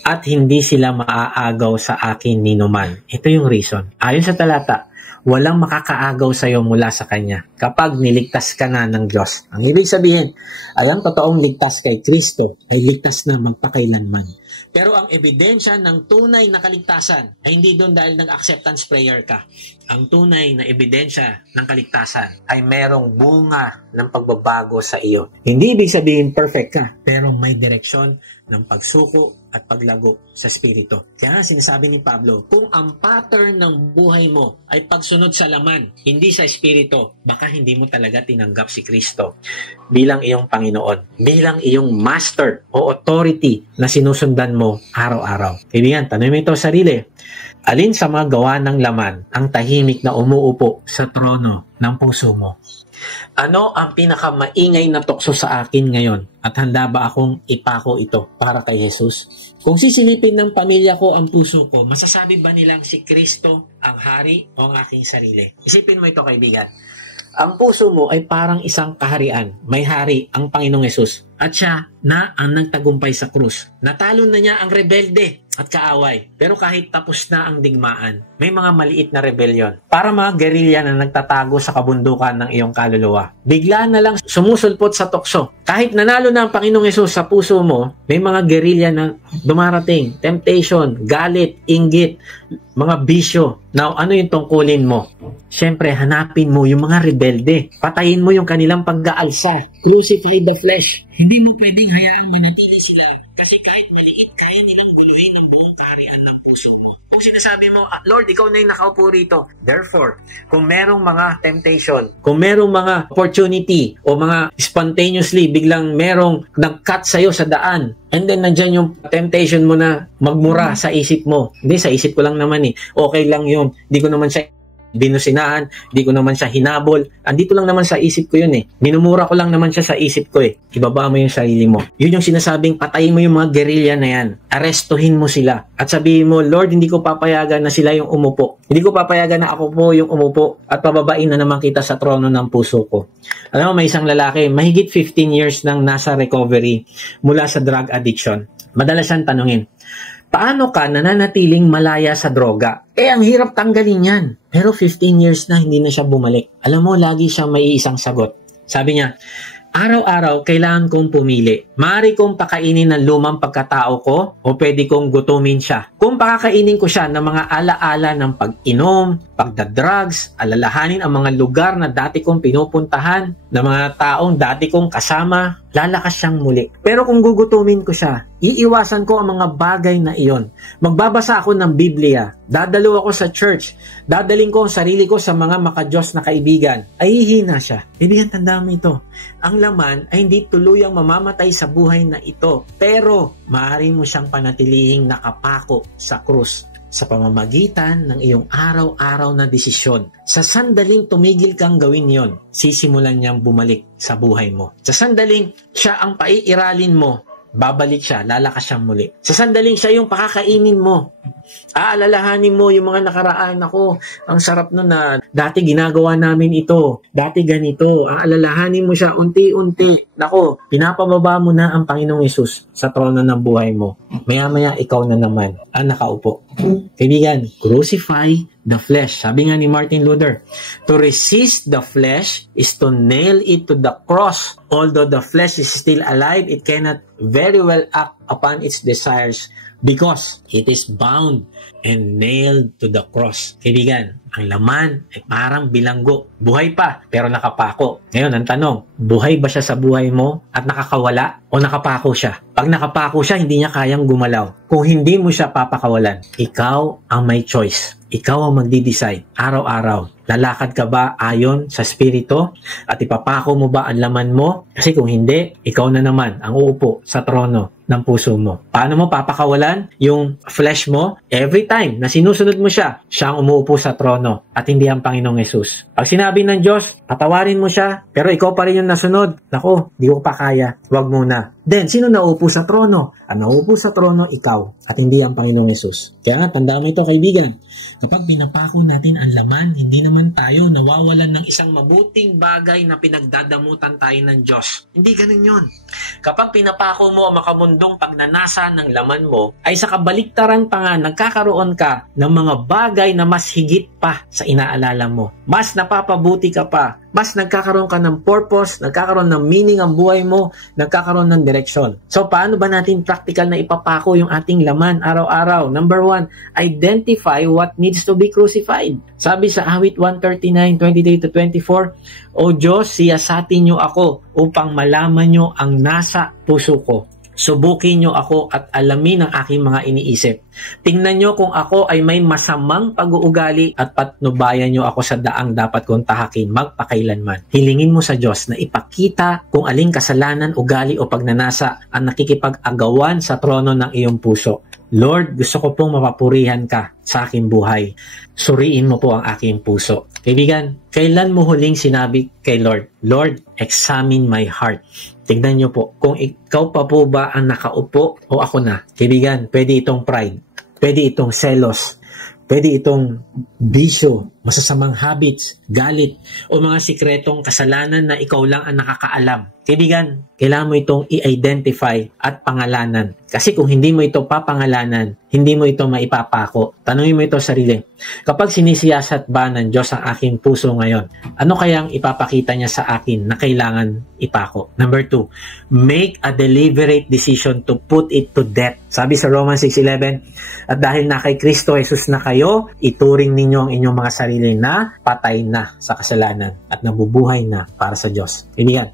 At hindi sila maaagaw sa akin ninuman. Ito yung reason. Ayon sa talata, walang makakaagaw sa iyo mula sa Kanya kapag niligtas ka na ng Diyos. Ang ibig sabihin ay ang totoong ligtas kay Kristo ay ligtas na magpakailanman. Pero ang ebidensya ng tunay na kaligtasan ay hindi doon dahil nag-acceptance prayer ka. Ang tunay na ebidensya ng kaligtasan ay merong bunga ng pagbabago sa iyo. Hindi ibig sabihin perfect ka, pero may direksyon ng pagsuko at paglago sa Espiritu. Kaya sinasabi ni Pablo, kung ang pattern ng buhay mo ay pagsunod sa laman, hindi sa Espiritu, baka hindi mo talaga tinanggap si Kristo bilang iyong Panginoon, bilang iyong master o authority na sinusundan mo araw-araw. Kaibigan, tanong mo ito sa sarili. Alin sa mga gawa ng laman ang tahimik na umuupo sa trono ng puso mo? Ano ang pinakamaingay na tukso sa akin ngayon? At handa ba akong ipako ito para kay Jesus? Kung sisilipin ng pamilya ko ang puso ko, masasabi ba nilang si Kristo ang hari o ang aking sarili? Isipin mo ito, kaibigan. Ang puso mo ay parang isang kaharian. May hari ang Panginoong Jesus. At siya na ang nagtagumpay sa krus. Natalo na niya ang rebelde. at kaaway. Pero kahit tapos na ang digmaan, may mga maliit na rebellion. Para mga gerilya na nagtatago sa kabundukan ng iyong kaluluwa. Bigla na lang sumusulpot sa tukso. Kahit nanalo na ang Panginoong Hesus sa puso mo, may mga gerilya na dumarating. Temptation, galit, inggit, mga bisyo. Now, ano yung tungkulin mo? Siyempre, hanapin mo yung mga rebelde. Patayin mo yung kanilang pag-aalsa. Crucify the flesh. Hindi mo pwedeng hayaang manatili sila. Kasi kahit maliit, kaya nilang guluhin ang buong kaharian ng puso mo. Kung sinasabi mo, Lord, ikaw na yung nakaupo rito. Therefore, kung merong mga temptation, kung merong mga opportunity, o mga spontaneously, biglang merong nag-cut sa'yo sa daan, and then nandyan yung temptation mo na magmura sa isip mo. Hindi, sa isip ko lang naman eh. Okay lang yun. Hindi ko naman siya binusinahan, di ko naman siya hinabol. Andito lang naman sa isip ko yun eh. Minumura ko lang naman siya sa isip ko eh. Ibaba mo yung sarili mo. Yun yung sinasabing patayin mo yung mga gerilya na yan. Arestuhin mo sila. At sabihin mo, Lord, hindi ko papayagan na sila yung umupo. Hindi ko papayagan na ako po yung umupo at pababain na naman kita sa trono ng puso ko. Alam mo, may isang lalaki, mahigit 15 years nang nasa recovery mula sa drug addiction. Madalas siyang tanungin, paano ka nananatiling malaya sa droga? Ang hirap tanggalin yan. Pero 15 years na hindi na siya bumalik. Alam mo, lagi siyang may isang sagot. Sabi niya, araw-araw kailangan kong pumili. Maaari kong pakainin ng lumang pagkatao ko o pwede kong gutumin siya. Kung pakakainin ko siya ng mga alaala ng pag-inom, pagdadrugs, alalahanin ang mga lugar na dati kong pinupuntahan, na mga taong dati kong kasama, lalakas siyang muli. Pero kung gugutumin ko siya, iiwasan ko ang mga bagay na iyon. Magbabasa ako ng Biblia, dadalo ako sa church, dadaling ko ang sarili ko sa mga makadiyos na kaibigan, ay hihina siya. Kaibigan, tandaan mo ito. Ang laman ay hindi tuluyang mamamatay sa buhay na ito, pero maaari mo siyang panatilihing nakapako sa krus sa pamamagitan ng iyong araw-araw na desisyon. Sa sandaling tumigil kang gawin yon, sisimulan niyang bumalik sa buhay mo. Sa sandaling siya ang paiiralin mo, babalik siya, lalakas siyang muli. Sa sandaling siya yung pakakainin mo, aalalahanin mo yung mga nakaraan. Ako, ang sarap nun na dati ginagawa namin ito, dati ganito. Aalalahanin mo siya unti-unti. Nako, pinapababa mo na ang Panginoong Hesus sa trono ng buhay mo. Maya-maya ikaw na naman ang nakaupo. Kaibigan, crucify the flesh. Sabi nga ni Martin Luther, to resist the flesh is to nail it to the cross. Although the flesh is still alive, it cannot very well act upon its desires because it is bound and nailed to the cross. Kaibigan, ang laman ay parang bilanggo. Buhay pa, pero nakapako. Ngayon, ang tanong, buhay ba siya sa buhay mo at nakakawala o nakapako siya? Pag nakapako siya, hindi niya kayang gumalaw. Kung hindi mo siya papakawalan, ikaw ang may choice. Ikaw ang magdi-decide araw-araw. Lalakad ka ba ayon sa spirito at ipapako mo ba ang laman mo? Kasi kung hindi, ikaw na naman ang uupo sa trono ng puso mo. Paano mo papakawalan yung flesh mo? Every time na sinusunod mo siya, siya ang umuupo sa trono at hindi ang Panginoong Hesus. Pag sinabi ng Diyos, patawarin mo siya, pero ikaw pa rin yung nasunod. Nako, di ko pa kaya. Huwag muna. Then, sino nauupo sa trono? Ang nauupo sa trono, ikaw at hindi ang Panginoong Hesus. Kaya nga, tandaan mo ito, kaibigan. Kapag pinapako natin ang laman, hindi naman tayo nawawalan ng isang mabuting bagay na pinagdadamutan tayo ng Diyos. Hindi ganun yun. Kapag pinapako mo ang makamundong pagnanasa ng laman mo, ay sa kabaliktaran pa nga, nagkakaroon ka ng mga bagay na mas higit pa sa inaalala mo. Mas napapabuti ka pa. Mas nagkakaroon ka ng purpose, nagkakaroon ng meaning ang buhay mo, nagkakaroon ng direction. So, paano ba natin practical na ipapako yung ating laman araw-araw? Number 1, identify what needs to be crucified. Sabi sa Awit 139:23-24, O Diyos, siyasatin niyo ako upang malaman niyo ang nasa puso ko. Subukin niyo ako at alamin ang aking mga iniisip. Tingnan niyo kung ako ay may masamang pag-uugali at patnubayan niyo ako sa daang dapat kong tahakin magpakailanman. Hilingin mo sa Diyos na ipakita kung aling kasalanan, ugali o pagnanasa ang nakikipag-agawan sa trono ng iyong puso. Lord, gusto ko pong mapapurihan ka sa aking buhay. Suriin mo po ang aking puso. Kaibigan, kailan mo huling sinabi kay Lord, Lord, examine my heart. Tignan niyo po, kung ikaw pa po ba ang nakaupo o ako na. Kaibigan, pwede itong pride, pwede itong selos, pwede itong bisyo, masasamang habits, galit, o mga sikretong kasalanan na ikaw lang ang nakakaalam. Kaibigan, kailangan mo itong i-identify at pangalanan. Kasi kung hindi mo ito papangalanan, hindi mo ito maipapako. Tanungin mo ito sa sarili. Kapag sinisiyasat ba ng Diyos ang aking puso ngayon, ano kayang ipapakita niya sa akin na kailangan ipako? Number 2, make a deliberate decision to put it to death. Sabi sa Romans 6:11, at dahil na kay Kristo Jesus na kayo, ituring ninyo ang inyong mga sarili na patay na sa kasalanan at nabubuhay na para sa Diyos. Kaibigan,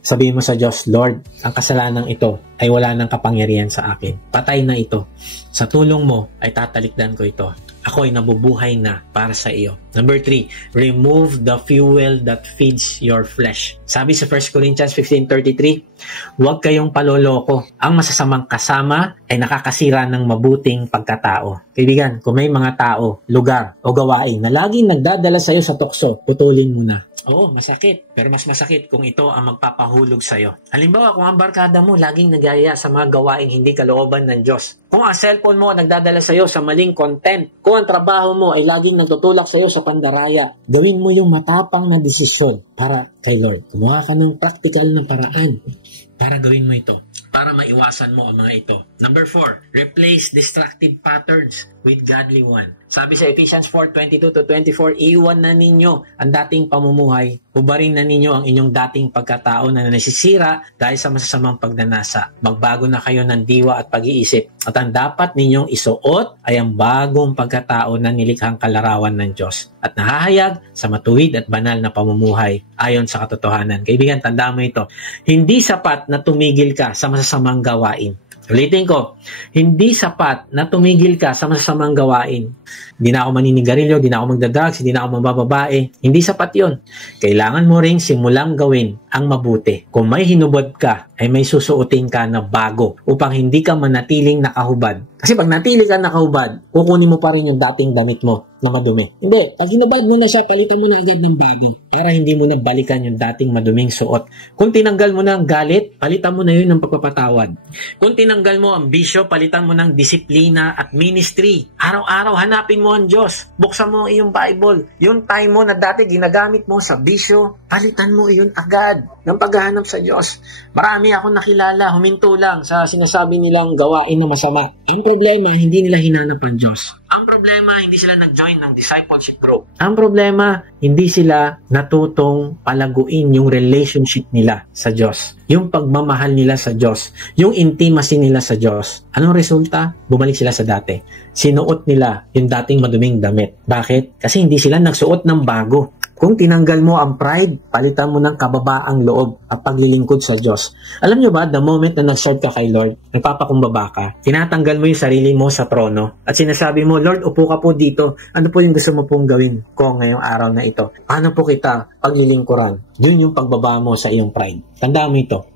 sabihin mo sa Diyos, Lord, ang kasalanang ito ay wala ng kapangyarihan sa akin. Patay na ito. Sa tulong mo ay tatalikdan ko ito. Ako ay nabubuhay na para sa iyo. Number 3, remove the fuel that feeds your flesh. Sabi sa 1 Corinthians 15:33, huwag kayong paloloko. Ang masasamang kasama ay nakakasira ng mabuting pagkatao. Kaibigan, kung may mga tao, lugar o gawain na laging nagdadala sa iyo sa tukso, putulin mo na. Oo, masakit. Pero mas masakit kung ito ang magpapahulog sa'yo. Halimbawa, kung ang barkada mo laging nagyaya sa mga gawaing hindi kalooban ng Diyos. Kung ang cellphone mo nagdadala sa'yo sa maling content. Kung ang trabaho mo ay laging nagtutulak sa'yo sa pandaraya. Gawin mo yung matapang na desisyon para kay Lord. Gumawa ka ng practical na paraan para gawin mo ito. Para maiwasan mo ang mga ito. Number 4, replace destructive patterns with godly one. Sabi sa Ephesians 4:22-24, iwan na ninyo ang dating pamumuhay, hubarin na ninyo ang inyong dating pagkatao na nasisira dahil sa masasamang pagnanasa. Magbago na kayo ng diwa at pag-iisip. At ang dapat ninyong isuot ay ang bagong pagkatao na nilikhang kalarawan ng Diyos at nahahayag sa matuwid at banal na pamumuhay ayon sa katotohanan. Kaibigan, tandaan mo ito. Hindi sapat na tumigil ka sa masasamang gawain. Ulitin ko, hindi sapat na tumigil ka sa masasamang gawain. Hindi na ako maninigarilyo, hindi na ako magdadrugs, hindi na ako mabababae. Hindi sapat yon. Kailangan mo ring simulang gawin ang mabuti. Kung may hinubad ka, ay may susuotin ka na bago upang hindi ka manatiling nakahubad. Kasi pag natili ka nakahubad, kukunin mo pa rin yung dating damit mo na madumi. Hindi, pag hinubad mo na siya, palitan mo na agad ng bago para hindi mo na balikan yung dating maduming suot. Kung tinanggal mo na ang galit, palitan mo na yun ng pagpapatawad. Kung tinanggal mo ang bisyo, palitan mo ng disiplina at ministry. Araw-araw, hanapin mo ang Diyos. Buksan mo ang iyong Bible. Yung time mo na dati ginagamit mo sa bisyo, palitan mo iyon agad ng paghahanap sa Diyos. Marami akong nakilala, huminto lang sa sinasabi nilang gawain na masama. Ang problema, hindi nila hinanap ang Diyos. Ang problema, hindi sila nag-join ng discipleship group. Ang problema, hindi sila natutong palaguin yung relationship nila sa Diyos. Yung pagmamahal nila sa Diyos. Yung intimacy nila sa Diyos. Anong resulta? Bumalik sila sa dati. Sinuot nila yung dating maduming damit. Bakit? Kasi hindi sila nagsuot ng bago. Kung tinanggal mo ang pride, palitan mo ng kababaang loob at paglilingkod sa Diyos. Alam nyo ba, the moment na nag-serve ka kay Lord, nagpapakumbaba ka, tinatanggal mo yung sarili mo sa trono at sinasabi mo, Lord, upo ka po dito. Ano po yung gusto mo pong gawin ko ngayong araw na ito? Paano po kita paglilingkuran? Yun yung pagbaba mo sa iyong pride. Tandaan mo ito.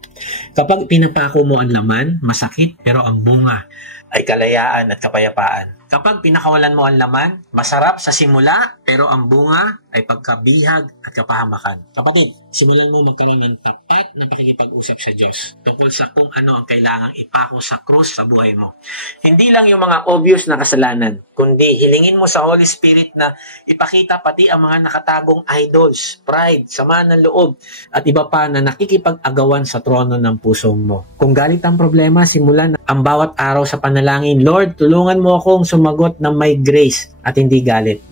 Kapag pinapako mo ang laman, masakit, pero ang bunga ay kalayaan at kapayapaan. Kapag pinakawalan mo ang laman, masarap sa simula, pero ang bunga ay pagkabihag at kapahamakan. Kapatid, simulan mo magkaroon ng tapat na pakikipag-usap sa Diyos tungkol sa kung ano ang kailangang ipako sa krus sa buhay mo. Hindi lang yung mga obvious na kasalanan, kundi hilingin mo sa Holy Spirit na ipakita pati ang mga nakatagong idols, pride, sama ng loob, at iba pa na nakikipag-agawan sa trono ng puso mo. Kung galit ang problema, simulan ang bawat araw sa panalangin, Lord, tulungan mo akong sumagot ng may grace at hindi galit.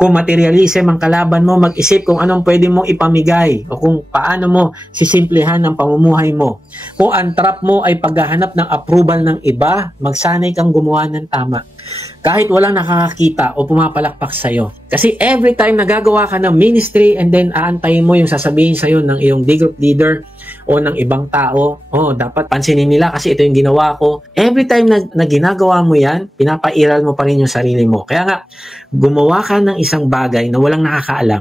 Kung materialism ang kalaban mo, mag-isip kung anong pwede mong ipamigay o kung paano mo sisimplihan ang pamumuhay mo. Kung ang trap mo ay paghahanap ng approval ng iba, magsanay kang gumawa ng tama. Kahit walang nakakakita o pumapalakpak sa'yo. Kasi every time nagagawa ka ng ministry and then aantayin mo yung sasabihin sa'yo ng iyong D-group leader o ng ibang tao, dapat pansinin nila kasi ito yung ginawa ko. Every time na ginagawa mo yan, pinapairal mo pa rin yung sarili mo. Kaya nga, gumawa ka ng isang bagay na walang nakakaalam.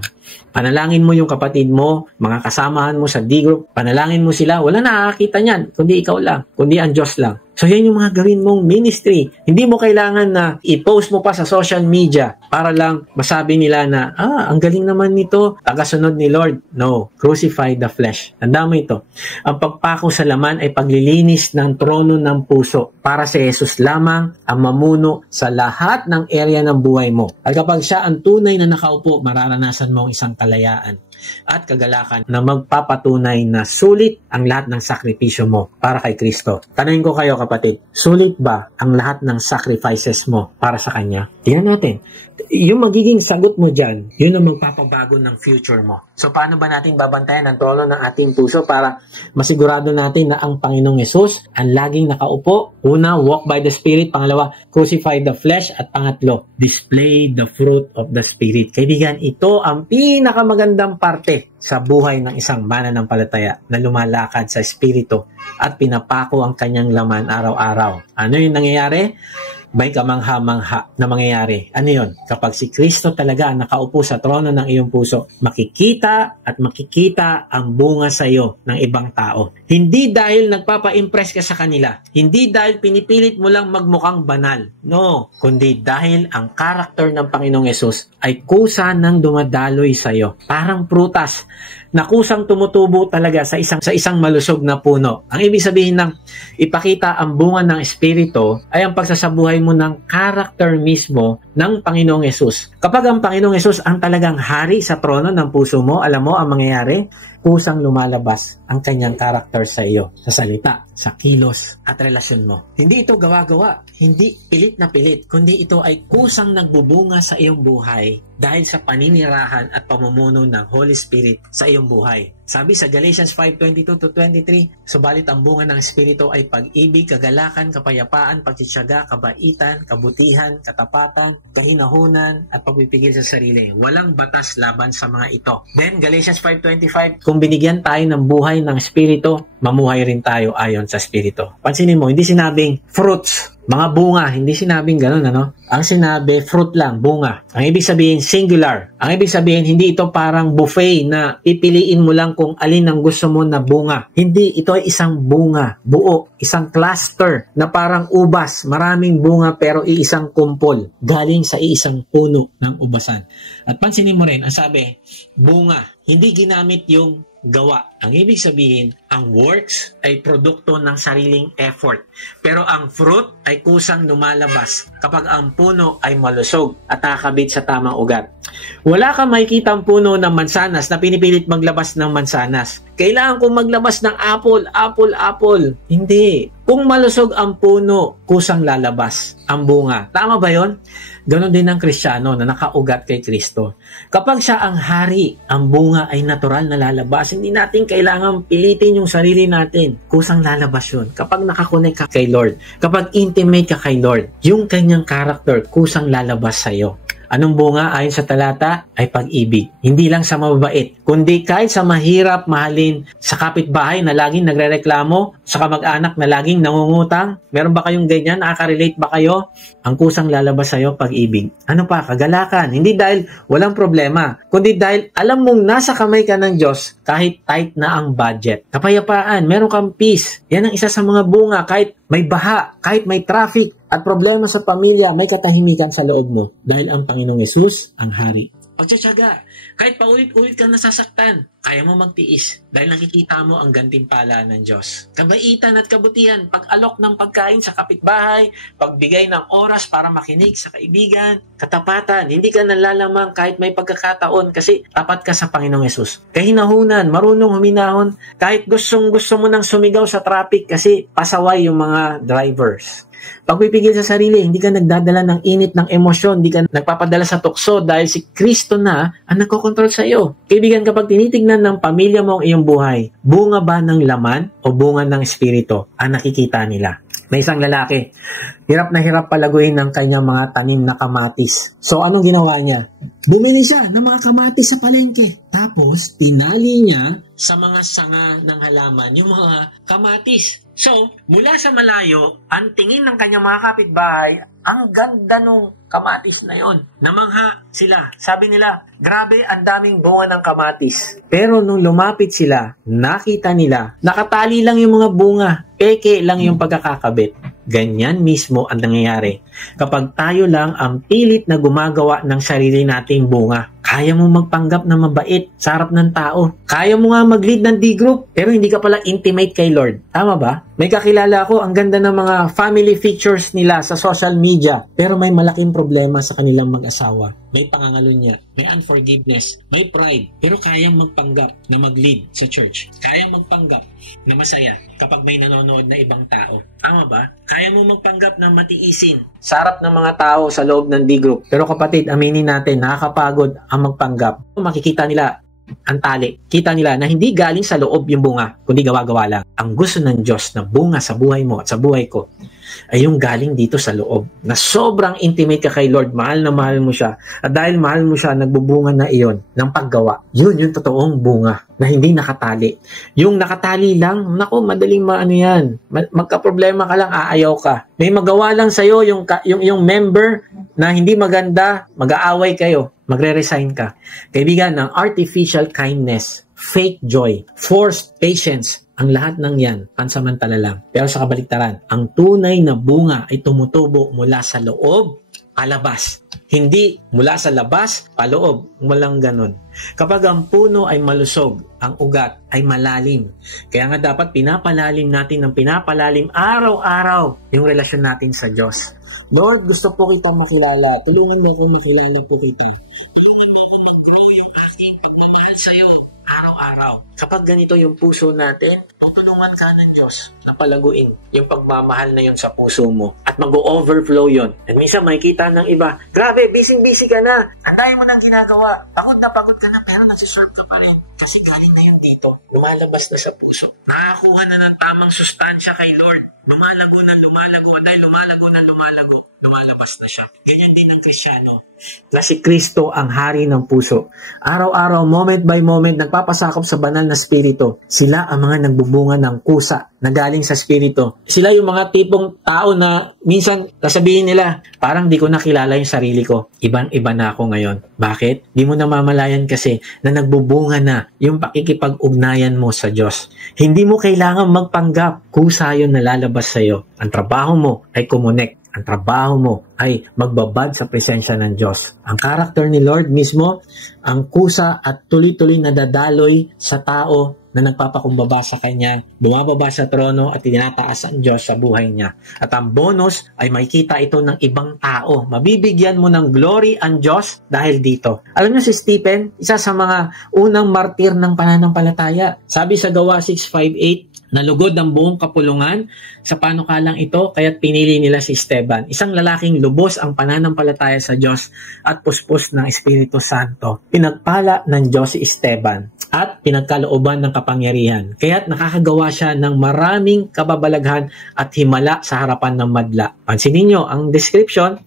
Panalangin mo yung kapatid mo, mga kasamahan mo sa D-group, panalangin mo sila, walang nakakakita niyan, kundi ikaw lang, kundi ang Diyos lang. So yan yung mga gawin mong ministry. Hindi mo kailangan na i-post mo pa sa social media para lang masabi nila na, ang galing naman nito, tagasunod ni Lord. No, crucify the flesh. Tandaan mo ito. Ang pagpako sa laman ay paglilinis ng trono ng puso para si Jesus lamang ang mamuno sa lahat ng area ng buhay mo. At kapag siya ang tunay na nakaupo, mararanasan mo ang isang kalayaan at kagalakan na magpapatunay na sulit ang lahat ng sakripisyo mo para kay Kristo. Tanungin ko kayo kapatid, sulit ba ang lahat ng sacrifices mo para sa Kanya? Tingnan natin. Yung magiging sagot mo dyan, yun ang magpapabago ng future mo. So paano ba natin babantayan ang trono ng ating puso para masigurado natin na ang Panginoong Yesus ang laging nakaupo? Una, walk by the Spirit. Pangalawa, crucify the flesh. At pangatlo, display the fruit of the Spirit. Kaibigan, ito ang pinakamagandang parte sa buhay ng isang mananampalataya na lumalakad sa Espiritu at pinapako ang kanyang laman araw-araw. Ano yung nangyayari? May kamangha-mangha na mangyayari. Ano yun? Kapag si Kristo talaga nakaupo sa trono ng iyong puso, makikita at makikita ang bunga sa iyo ng ibang tao. Hindi dahil nagpapa-impress ka sa kanila. Hindi dahil pinipilit mo lang magmukhang banal. No. Kundi dahil ang karakter ng Panginoong Yesus ay kusa ng dumadaloy sa iyo. Parang prutas na kusang tumutubo talaga sa isang malusog na puno. Ang ibig sabihin ng ipakita ang bunga ng Espiritu ay ang pagsasabuhay mo ng karakter mismo ng Panginoong Yesus. Kapag ang Panginoong Yesus ang talagang hari sa trono ng puso mo, alam mo ang mangyayari? Kusang lumalabas ang kanyang karakter sa iyo, sa salita, sa kilos at relasyon mo. Hindi ito gawa-gawa, hindi pilit na pilit, kundi ito ay kusang nagbubunga sa iyong buhay dahil sa paninirahan at pamumuno ng Holy Spirit sa iyong buhay. Sabi sa Galatians 5:22-23, subalit ang bunga ng Espiritu ay pag-ibig, kagalakan, kapayapaan, pagtitiyaga, kabaitan, kabutihan, katapatan, kahinahunan, at pagpipigil sa sarili. Walang batas laban sa mga ito. Then, Galatians 5:25, kung binigyan tayo ng buhay ng Espiritu, mamuhay rin tayo ayon sa Espiritu. Pansinin mo, hindi sinabing fruits, mga bunga, hindi sinabing ganun, ano? Ang sinabi, fruit lang, bunga. Ang ibig sabihin, singular. Ang ibig sabihin, hindi ito parang buffet na pipiliin mo lang kung alin ang gusto mo na bunga. Hindi, ito ay isang bunga, buo, isang cluster na parang ubas, maraming bunga pero iisang kumpol, galing sa iisang puno ng ubasan. At pansinin mo rin, ang sabi, bunga, hindi ginamit yung gawa. Ang ibig sabihin, ang works ay produkto ng sariling effort. Pero ang fruit ay kusang lumalabas kapag ang puno ay malusog at nakakabit sa tamang ugat. Wala kang makikita ang puno ng mansanas na pinipilit maglabas ng mansanas. Kailangan kong maglabas ng apple. Hindi. Kung malusog ang puno, kusang lalabas ang bunga. Tama ba yon? Ganon din ang Kristiyano na nakaugat kay Kristo. Kapag siya ang hari, ang bunga ay natural na lalabas. Hindi natin kailangan pilitin yung sarili natin. Kusang lalabas yun. Kapag nakakonect ka kay Lord, kapag intimate ka kay Lord, yung kanyang character, kusang lalabas sa'yo. Anong bunga ayon sa talata? Ay pag-ibig. Hindi lang sa mababait, kundi kahit sa mahirap mahalin, sa kapitbahay na laging nagrereklamo, sa kamag-anak na laging nangungutang. Meron ba kayong ganyan? Nakaka-relate ba kayo? Ang kusang lalabas sa'yo, pag-ibig. Ano pa? Kagalakan. Hindi dahil walang problema, kundi dahil alam mong nasa kamay ka ng Diyos kahit tight na ang budget. Kapayapaan, meron kang peace. Yan ang isa sa mga bunga. Kahit may baha, kahit may traffic, at problema sa pamilya, may katahimikan sa loob mo dahil ang Panginoong Yesus ang hari. Pagtsatsaga, kahit paulit-ulit kang nasasaktan, kaya mo magtiis dahil nakikita mo ang gantimpala ng Diyos. Kabaitan at kabutihan, pag-alok ng pagkain sa kapitbahay, pagbigay ng oras para makinig sa kaibigan, katapatan, hindi ka nalalamang kahit may pagkakataon kasi tapat ka sa Panginoong Yesus. Kahinahunan, marunong huminahon, kahit gustong-gusto mo nang sumigaw sa traffic kasi pasaway yung mga drivers. Pagpipigil sa sarili, hindi ka nagdadala ng init ng emosyon, hindi ka nagpapadala sa tukso dahil si Kristo na ang nagkokontrol sa iyo. Kaibigan, kapag tinitignan ng pamilya mo ang iyong buhay, bunga ba ng laman o bunga ng Espiritu ang nakikita nila? May isang lalaki, hirap na hirap palaguin ng kanyang mga tanim na kamatis. So, anong ginawa niya? Bumili siya ng mga kamatis sa palengke. Tapos, tinali niya sa mga sanga ng halaman yung mga kamatis. So, mula sa malayo, ang tingin ng kanyang mga kapitbahay, ang ganda nung kamatis na yon. Namangha sila. Sabi nila, grabe, ang daming bunga ng kamatis. Pero nung lumapit sila, nakita nila, nakatali lang yung mga bunga. Peke lang yung pagkakakabit. Ganyan mismo ang nangyayari kapag tayo lang ang pilit na gumagawa ng sarili nating bunga. Kaya mo magpanggap na mabait sa harap ng tao. Kaya mo nga mag-lead ng D-group, pero hindi ka pala intimate kay Lord. Tama ba? May kakilala ako, ang ganda ng mga family features nila sa social media, pero may malaking problema sa kanilang mag-asawa. May pangangalunya, may unforgiveness, may pride, pero kayang magpanggap na mag-lead sa church. Kayang magpanggap na masaya kapag may nanonood na ibang tao. Tama ba? Kaya mo magpanggap na matiisin sa harap ng mga tao sa loob ng D-group. Pero kapatid, aminin natin, nakakapagod ang magpanggap. Makikita nila ang tali. Kita nila na hindi galing sa loob yung bunga, kundi gawa-gawa lang. Ang gusto ng Diyos na bunga sa buhay mo at sa buhay ko ay yung galing dito sa loob. Na sobrang intimate ka kay Lord, mahal na mahal mo siya. At dahil mahal mo siya, nagbubunga na iyon ng paggawa. Yun yung totoong bunga na hindi nakatali. Yung nakatali lang, naku, madaling maano yan. Magka-problema ka lang, aayaw ka. May magawa lang sa'yo yung member na hindi maganda, mag-aaway kayo, magre-resign ka. Kaibigan, ng artificial kindness, fake joy, forced patience, ang lahat ng yan, pansamantala lang. Pero sa kabaliktaran, ang tunay na bunga ay tumutubo mula sa loob, palabas. Hindi mula sa labas, paloob. Walang ganun. Kapag ang puno ay malusog, ang ugat ay malalim. Kaya nga dapat pinapalalim natin ng pinapalalim araw-araw yung relasyon natin sa Diyos. Lord, gusto po kitang makilala. Tulungan mo akong makilala po kita. Tulungan mo akong mag-grow yung aking pagmamahal sa iyo araw-araw. Kapag ganito yung puso natin, tutulungan ka ng Diyos na palaguin yung pagmamahal na yun sa puso mo. At mag-overflow yun. At minsan makikita ng iba, grabe, busy-busy ka na. Andayin mo nang ginagawa. Pagod ka na, pero nasa-serve ka pa rin. Kasi galing na yun dito. Lumalabas na sa puso. Nakakuha na ng tamang sustansya kay Lord. Lumalago na lumalago. At dahil lumalago na lumalago, lumalabas na siya. Ganyan din ang Kristiyano. Na si Kristo ang hari ng puso. Araw-araw, moment by moment, nagpapasakop sa banal na spirito. Sila ang mga nagbubunga ng kusa na galing sa spirito. Sila yung mga tipong tao na minsan sasabihin nila, parang di ko nakilala yung sarili ko. Ibang-iba na ako ngayon. Bakit? Di mo namamalayan kasi na nagbubunga na yung pakikipag-ugnayan mo sa Diyos. Hindi mo kailangan magpanggap. Kusa yun na lalabas sa'yo. Ang trabaho mo ay kumonek. Ang trabaho mo ay magbabad sa presensya ng Diyos. Ang karakter ni Lord mismo, ang kusa at tuloy-tuloy na dadaloy sa tao na nagpapakumbaba sa Kanya, bumababa sa trono at tinataas ang Diyos sa buhay niya. At ang bonus ay makikita ito ng ibang tao. Mabibigyan mo ng glory ang Diyos dahil dito. Alam niyo si Stephen, isa sa mga unang martir ng pananampalataya. Sabi sa Gawa 6:5-8, nalugod ang buong kapulungan sa panukalang ito, kaya't pinili nila si Esteban. Isang lalaking lubos ang pananampalataya sa Diyos at puspos ng Espiritu Santo. Pinagpala ng Diyos si Esteban at pinagkalooban ng kapangyarihan. Kaya't nakakagawa siya ng maraming kababalaghan at himala sa harapan ng madla. Pansinin niyo, ang description,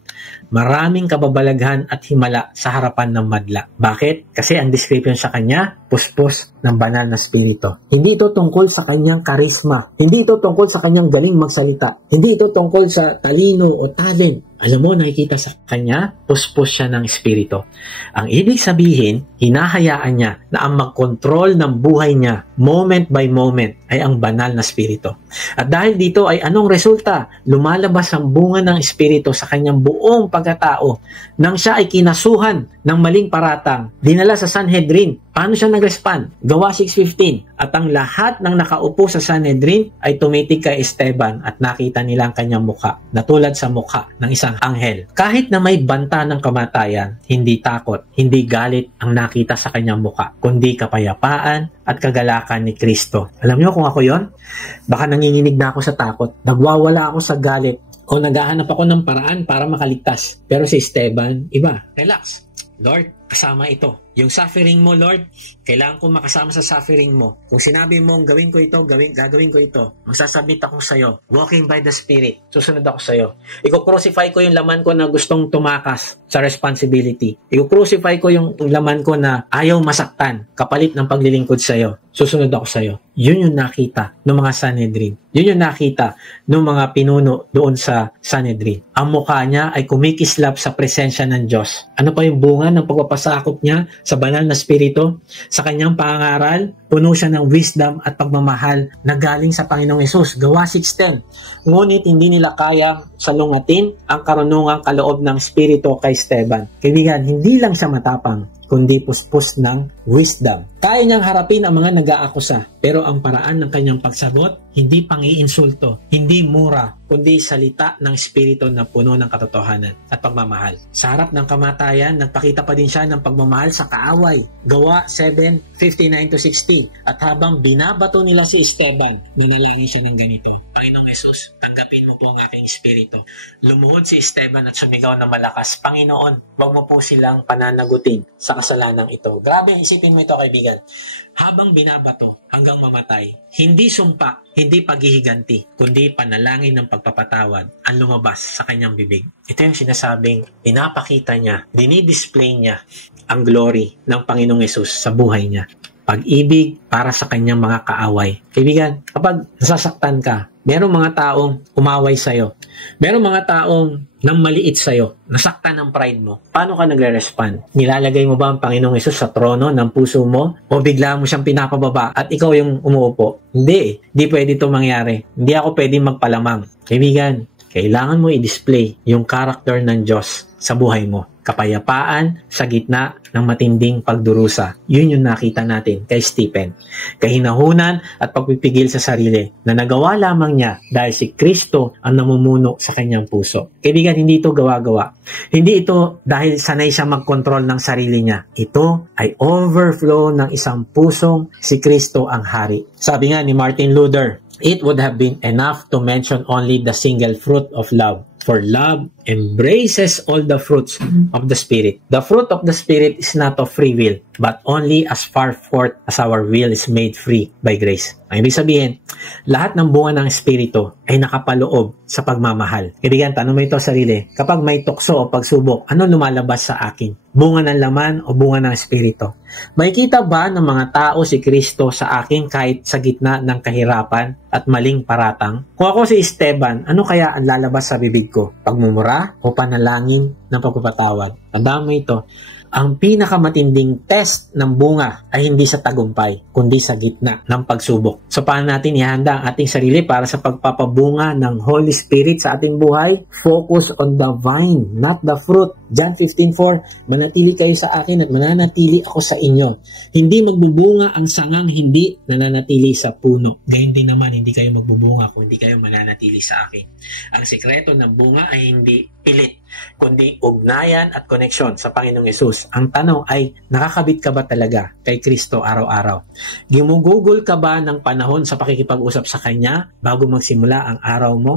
maraming kababalaghan at himala sa harapan ng madla. Bakit? Kasi ang description sa kanya, puspos ng banal na spirito. Hindi ito tungkol sa kanyang karisma. Hindi ito tungkol sa kanyang galing magsalita. Hindi ito tungkol sa talino o talent. Alam mo, nakikita sa kanya, puspos siya ng espiritu. Ang ibig sabihin, hinahayaan niya na ang mag-control ng buhay niya, moment by moment, ay ang banal na espiritu. At dahil dito ay anong resulta? Lumalabas ang bunga ng espiritu sa kanyang buong pagkatao. Nang siya ay kinasuhan ng maling paratang, dinala sa Sanhedrin. Paano siya nag-respond? Gawa 6:15. At ang lahat ng nakaupo sa Sanhedrin ay tumitig kay Esteban at nakita nila ang kanyang mukha, na tulad sa mukha ng isang anghel. Kahit na may banta ng kamatayan, hindi takot, hindi galit ang nakita sa kanyang mukha, kundi kapayapaan at kagalakan ni Kristo. Alam niyo kung ako yon? Baka nanginginig na ako sa takot, nagwawala ako sa galit, o naghahanap ako ng paraan para makaligtas. Pero si Esteban, iba. Relax. Lord, kasama ito. Yung suffering mo, Lord, kailangan ko makasama sa suffering mo. Kung sinabi mong gawin ko ito, gagawin ko ito. Magsasubmit ako sa'yo. Walking by the Spirit. Susunod ako sa'yo. Iko-crucify ko yung laman ko na gustong tumakas sa responsibility. Iko-crucify ko yung laman ko na ayaw masaktan, kapalit ng paglilingkod sa'yo. Susunod ako sa'yo. Yun yung nakita ng mga Sanhedrin. Yun yung nakita ng mga pinuno doon sa Sanhedrin. Ang mukha niya ay kumikislap sa presensya ng Diyos. Ano pa yung bunga ng pagpapasakop niya sa banal na spirito. Sa kanyang pangangaral, puno siya ng wisdom at pagmamahal na galing sa Panginoong Hesus. Gawa 6:10. Ngunit hindi nila kayang salungatin ang karunungang kaloob ng spirito kay Esteban. Kaibigan, hindi lang siya matapang, kundi puspos ng wisdom. Kaya niyang harapin ang mga nag-aakusa, pero ang paraan ng kanyang pagsagot, hindi pang-iinsulto, hindi mura, kundi salita ng espiritu na puno ng katotohanan at pagmamahal. Sa harap ng kamatayan, nagpakita pa din siya ng pagmamahal sa kaaway. Gawa 7:59-60. At habang binabato nila si Esteban, ninalangin siya ng ganito: Panginoong Hesus, tanggapin mo po ang aking espiritu. Lumuhod si Esteban at sumigaw na malakas, Panginoon, wag mo po silang pananagutin sa kasalanang ito. Grabe, isipin mo ito, kaibigan. Habang binabato hanggang mamatay, hindi sumpa, hindi paghihiganti, kundi panalangin ng pagpapatawad ang lumabas sa kanyang bibig. Ito yung sinasabing pinapakita niya, dinidisplay niya ang glory ng Panginoong Hesus sa buhay niya. Pag-ibig para sa kanyang mga kaaway. Kaibigan, kapag nasasaktan ka, merong mga taong umaway sa'yo. Merong mga taong nang maliit sa'yo, nasaktan ang pride mo. Paano ka nagre-respond? Nilalagay mo ba ang Panginoong Hesus sa trono ng puso mo? O bigla mo siyang pinapababa at ikaw yung umuupo? Hindi. Hindi pwede ito mangyari. Hindi ako pwede magpalamang. Kaibigan, kailangan mo i-display yung character ng Diyos sa buhay mo. Kapayapaan sa gitna ng matinding pagdurusa. Yun yung nakita natin kay Stephen. Kahinahunan at pagpipigil sa sarili na nagawa lamang niya dahil si Kristo ang namumuno sa kanyang puso. Kaibigan, hindi ito gawa-gawa. Hindi ito dahil sanay siya mag-control ng sarili niya. Ito ay overflow ng isang pusong si Kristo ang hari. Sabi nga ni Martin Luther, it would have been enough to mention only the single fruit of love. For love embraces all the fruits of the Spirit. The fruit of the Spirit is not of free will, but only as far forth as our will is made free by grace. Ang ibig sabihin, lahat ng bunga ng Espiritu ay nakapaloob sa pagmamahal. Kaibigan, tanong mo ito sa sarili, kapag may tukso o pagsubok, ano lumalabas sa akin? Bunga ng laman o bunga ng Espiritu? Makikita ba ng mga tao si Kristo sa akin kahit sa gitna ng kahirapan at maling paratang? Kung ako si Esteban, ano kaya ang lalabas sa bibig ko? Pagmumura o panalangin ng pagpapatawad? Tandaan mo ito, ang pinakamatinding test ng bunga ay hindi sa tagumpay, kundi sa gitna ng pagsubok. So paano natin ihanda ang ating sarili para sa pagpapabunga ng Holy Spirit sa ating buhay? Focus on the vine, not the fruit. John 15:4, manatili kayo sa akin at mananatili ako sa inyo. Hindi magbubunga ang sangang hindi nananatili sa puno. Gayun din naman, hindi kayo magbubunga kung hindi kayo mananatili sa akin. Ang sekreto ng bunga ay hindi pilit, kundi ugnayan at koneksyon sa Panginoong Hesus. Ang tanong ay, nakakabit ka ba talaga kay Kristo araw-araw? Gumugugol ka ba ng panahon sa pakikipag-usap sa Kanya bago magsimula ang araw mo?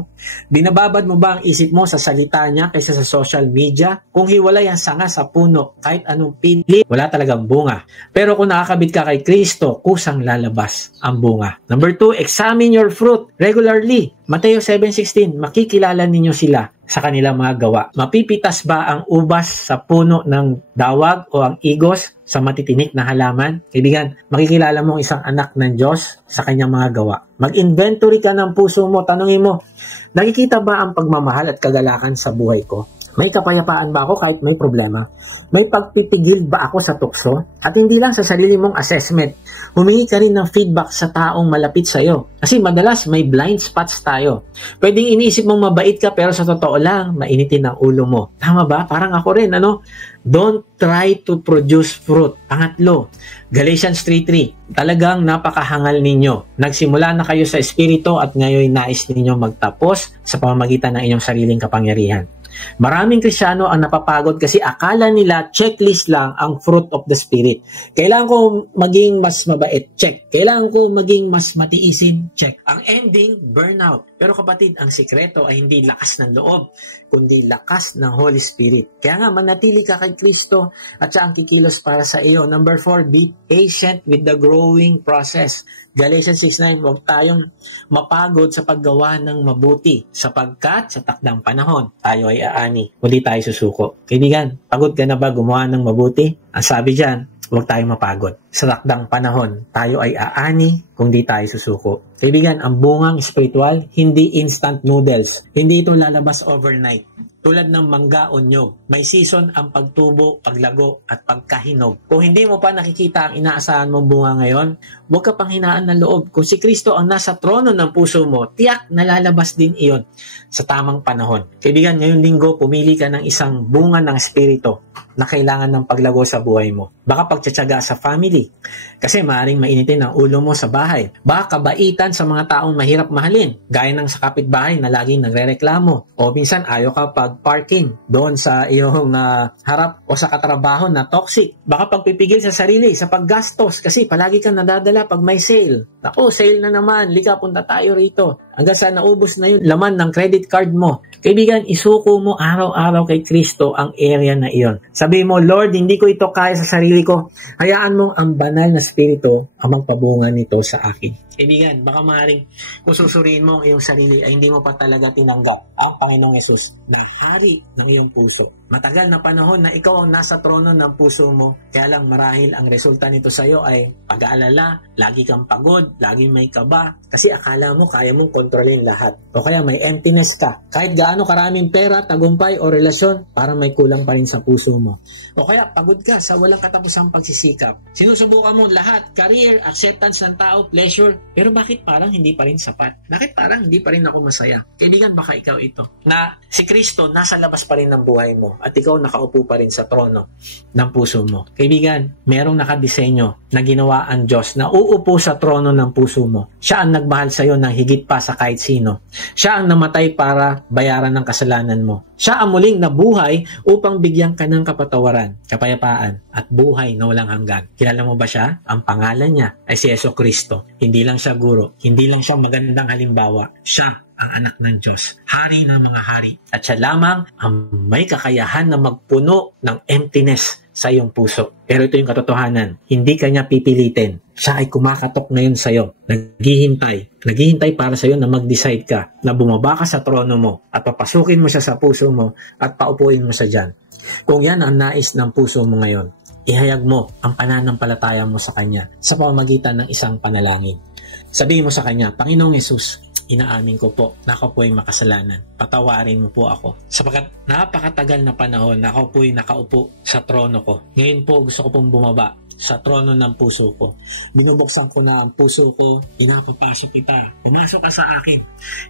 Binababad mo ba ang isip mo sa salita niya kaysa sa social media? Kung hiwalay ang sanga sa puno, kahit anong pili, wala talagang bunga. Pero kung nakakabit ka kay Kristo, kusang lalabas ang bunga. Number 2, examine your fruit regularly. Mateo 7:16, makikilala ninyo sila sa kanilang mga gawa. Mapipitas ba ang ubas sa puno ng dawag o ang igos sa matitinik na halaman? Kaibigan, makikilala mo ang isang anak ng Diyos sa kanyang mga gawa. Mag-inventory ka ng puso mo. Tanungin mo, nakikita ba ang pagmamahal at kagalakan sa buhay ko? May kapayapaan ba ako kahit may problema? May pagpipigil ba ako sa tukso? At hindi lang sa sarili mong assessment, humingi ka rin ng feedback sa taong malapit sa'yo. Kasi madalas may blind spots tayo. Pwedeng iniisip mong mabait ka pero sa totoo lang, mainitin ang ulo mo. Tama ba? Parang ako rin, ano? Don't try to produce fruit. Pangatlo, Galatians 3:3. Talagang napakahangal ninyo. Nagsimula na kayo sa Espiritu at ngayon nais ninyo magtapos sa pamamagitan ng inyong sariling kapangyarihan. Maraming Kristiyano ang napapagod kasi akala nila checklist lang ang fruit of the Spirit. Kailangan ko maging mas mabait, check. Kailangan ko maging mas matiisin, check. Ang ending, burnout. Pero kapatid, ang sikreto ay hindi lakas ng loob, kundi lakas ng Holy Spirit. Kaya nga, manatili ka kay Kristo at siya ang kikilos para sa iyo. Number 4, be patient with the growing process. Galatians 6:9, huwag tayong mapagod sa paggawa ng mabuti sapagkat sa takdang panahon tayo ay aani. Huli tayo susuko. Kaibigan, pagod ka na ba gumawa ng mabuti? Ang sabi dyan, huwag tayong mapagod. sa takdang panahon, tayo ay aani kung di tayo susuko. Kaibigan, ang bungang spiritual, hindi instant noodles. Hindi ito lalabas overnight. Tulad ng mangga o nyog, may season ang pagtubo, paglago, at pagkahinog. Kung hindi mo pa nakikita ang inaasahan mong bunga ngayon, huwag ka pang hinaan ng loob. Kung si Kristo ang nasa trono ng puso mo, tiyak nalalabas din iyon sa tamang panahon. Kaibigan, ngayong linggo, pumili ka ng isang bunga ng Espiritu na kailangan ng paglago sa buhay mo. Baka pagtsatsaga sa family, kasi maaaring mainitin ang ulo mo sa bahay. Baka kabaitan sa mga taong mahirap mahalin, gaya ng sa kapitbahay na laging nagrereklamo. O minsan ayaw ka pag-parking doon sa iyong harap o sa katrabaho na toxic. Baka pagpipigil sa sarili, sa paggastos, kasi palagi kang nadadala pag may sale. Naku, sale na naman, lika punta tayo rito. Hanggang sa naubos na yung laman ng credit card mo. Kaibigan, isuko mo araw-araw kay Kristo ang area na iyon. Sabi mo, Lord, hindi ko ito kaya sa sarili ko. Hayaan mo ang banal na Espiritu ang magpabunga nito sa akin. Kaibigan, baka maaaring kung susuriin mo ang iyong sarili ay hindi mo pa talaga tinanggap ang Panginoong Yesus na hari ng iyong puso. Matagal na panahon na ikaw ang nasa trono ng puso mo, kaya lang marahil ang resulta nito sa iyo ay pag-aalala, lagi kang pagod, lagi may kaba, kasi akala mo kaya mong kontrolin lahat. O kaya may emptiness ka. Kahit gaano karaming pera, tagumpay o relasyon, parang may kulang pa rin sa puso mo. O kaya pagod ka sa walang katapusang pagsisikap. Sinusubukan mo lahat, career, acceptance ng tao, pleasure, pero bakit parang hindi pa rin sapat? Bakit parang hindi pa rin ako masaya? Kaibigan, baka ikaw ito. Na si Kristo nasa labas pa rin ng buhay mo at ikaw nakaupo pa rin sa trono ng puso mo. Kaibigan, merong nakadisenyo na ginawa ang Diyos na uupo sa trono ng puso mo. Siya ang nagmahal sa iyo ng higit pa sa kahit sino. Siya ang namatay para bayaran ng kasalanan mo. Siya ang muling nabuhay upang bigyan ka ng kapatawaran, kapayapaan, at buhay na walang hanggan. Kilala mo ba siya? Ang pangalan niya ay si Jesucristo. Hindi lang siya guro, hindi lang siya magandang halimbawa. Siya ang anak ng Diyos, hari ng mga hari. At siya lamang ang may kakayahan na magpuno ng emptiness sa iyong puso. Pero ito yung katotohanan, hindi ka niya pipilitin. Siya ay kumakatok ngayon sa iyo, naghihintay para sa iyo na mag-decide ka, na bumaba ka sa trono mo at papasukin mo siya sa puso mo at paupuin mo siya dyan. Kung yan ang nais ng puso mo ngayon, ihayag mo ang pananampalataya mo sa Kanya sa pamamagitan ng isang panalangin. Sabihin mo sa Kanya, Panginoong Yesus, inaamin ko po na ako po ay makasalanan. Patawarin mo po ako. Sapagkat napakatagal na panahon na ako po ay nakaupo sa trono ko. Ngayon po gusto ko pong bumaba sa trono ng puso ko. Binubuksan ko na ang puso ko, pinapapasok kita. Pumasok ka sa akin.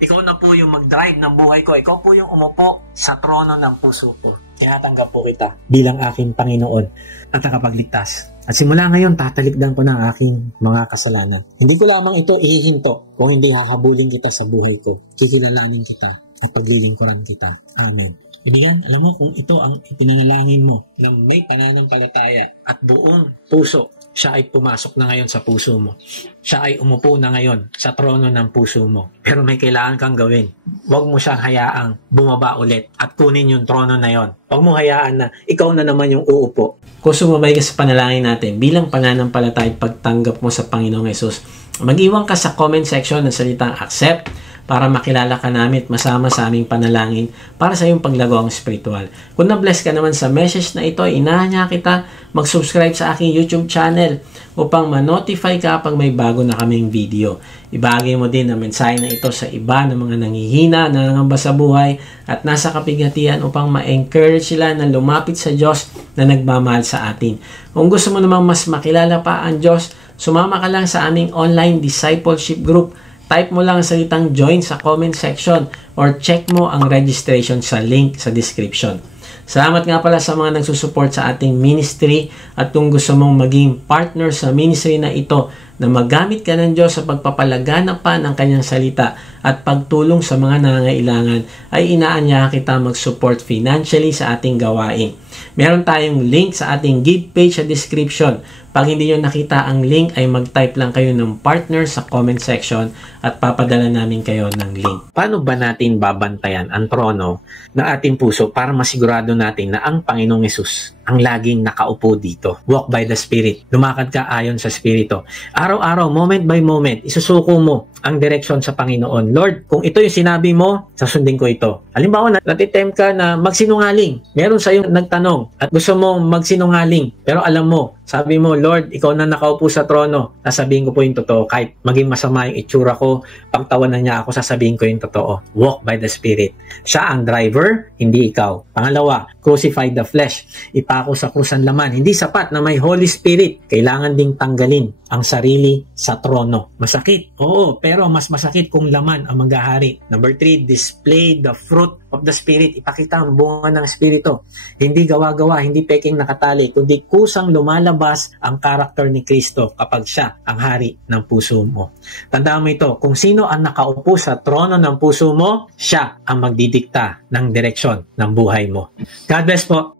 Ikaw na po yung mag-drive ng buhay ko. Ikaw po yung umupo sa trono ng puso ko. Tinatanggap po kita bilang aking Panginoon at nakapagligtas. At simula ngayon, tatalikdan ko na ang aking mga kasalanan. Hindi ko lamang ito ihihinto kung hindi hahabulin kita sa buhay ko. Kikilalanin kita at paglilingkuran kita. Amen. Kaibigan, alam mo kung ito ang ipinanalangin mo na may pananampalataya at buong puso, siya ay pumasok na ngayon sa puso mo. Siya ay umupo na ngayon sa trono ng puso mo. Pero may kailangan kang gawin. Huwag mo siyang hayaang bumaba ulit at kunin yung trono na yon. Huwag mo hayaan na ikaw na naman yung uupo. Kung sumabay ka sa panalangin natin, bilang pananampalataya at pagtanggap mo sa Panginoong Yesus, mag-iwan ka sa comment section ng salitang accept para makilala ka namin at masama sa aming panalangin para sa iyong paglagawang spiritual. Kung na-bless ka naman sa message na ito, inaanya kita mag-subscribe sa aking YouTube channel upang ma-notify ka pag may bago na kaming video. Ibahagi mo din ang mensahe na ito sa iba ng mga nanghihina, nangangamba sa buhay at nasa kapighatian upang ma-encourage sila na lumapit sa Diyos na nagmamahal sa atin. Kung gusto mo namang mas makilala pa ang Diyos, sumama ka lang sa aming online discipleship group. Type mo lang ang salitang join sa comment section or check mo ang registration sa link sa description. Salamat nga pala sa mga nagsusupport sa ating ministry at kung gusto mong maging partner sa ministry na ito na magamit ka ng Diyos sa pagpapalaganap pa ng kanyang salita at pagtulong sa mga nangangailangan ay inaanyahan kita mag-support financially sa ating gawain. Meron tayong link sa ating give page sa description. Pag hindi nyo nakita ang link ay mag-type lang kayo ng partner sa comment section at papadala namin kayo ng link. Paano ba natin babantayan ang trono ng ating puso para masigurado natin na ang Panginoong Yesus ang laging nakaupo dito? Walk by the Spirit. Lumakad ka ayon sa Espiritu. Araw-araw, moment by moment, isusuko mo ang direksyon sa Panginoon. Lord, kung ito yung sinabi mo, sasundin ko ito. Halimbawa, natitempt ka na magsinungaling. Meron sa iyong nagtanong at gusto mong magsinungaling. Pero alam mo, sabi mo, Lord, ikaw na nakaupo sa trono, sasabihin ko po yung totoo. Kahit maging masama yung itsura ko, pagtawanan niya ako, sasabihin ko yung totoo. Walk by the Spirit. Siya ang driver, hindi ikaw. Pangalawa, crucify the flesh. Ipako sa krus ang laman. Hindi sapat na may Holy Spirit. Kailangan ding tanggalin ang sarili sa trono. Masakit. Oo, pero mas masakit kung laman ang maghahari. Number 3, display the fruit of the Spirit. Ipakita ang bunga ng Espiritu. Hindi gawa-gawa, hindi peking nakatali, kundi kusang lumalabas ang karakter ni Kristo kapag siya ang hari ng puso mo. Tandaan mo ito, kung sino ang nakaupo sa trono ng puso mo, siya ang magdidikta ng direksyon ng buhay mo. God bless po.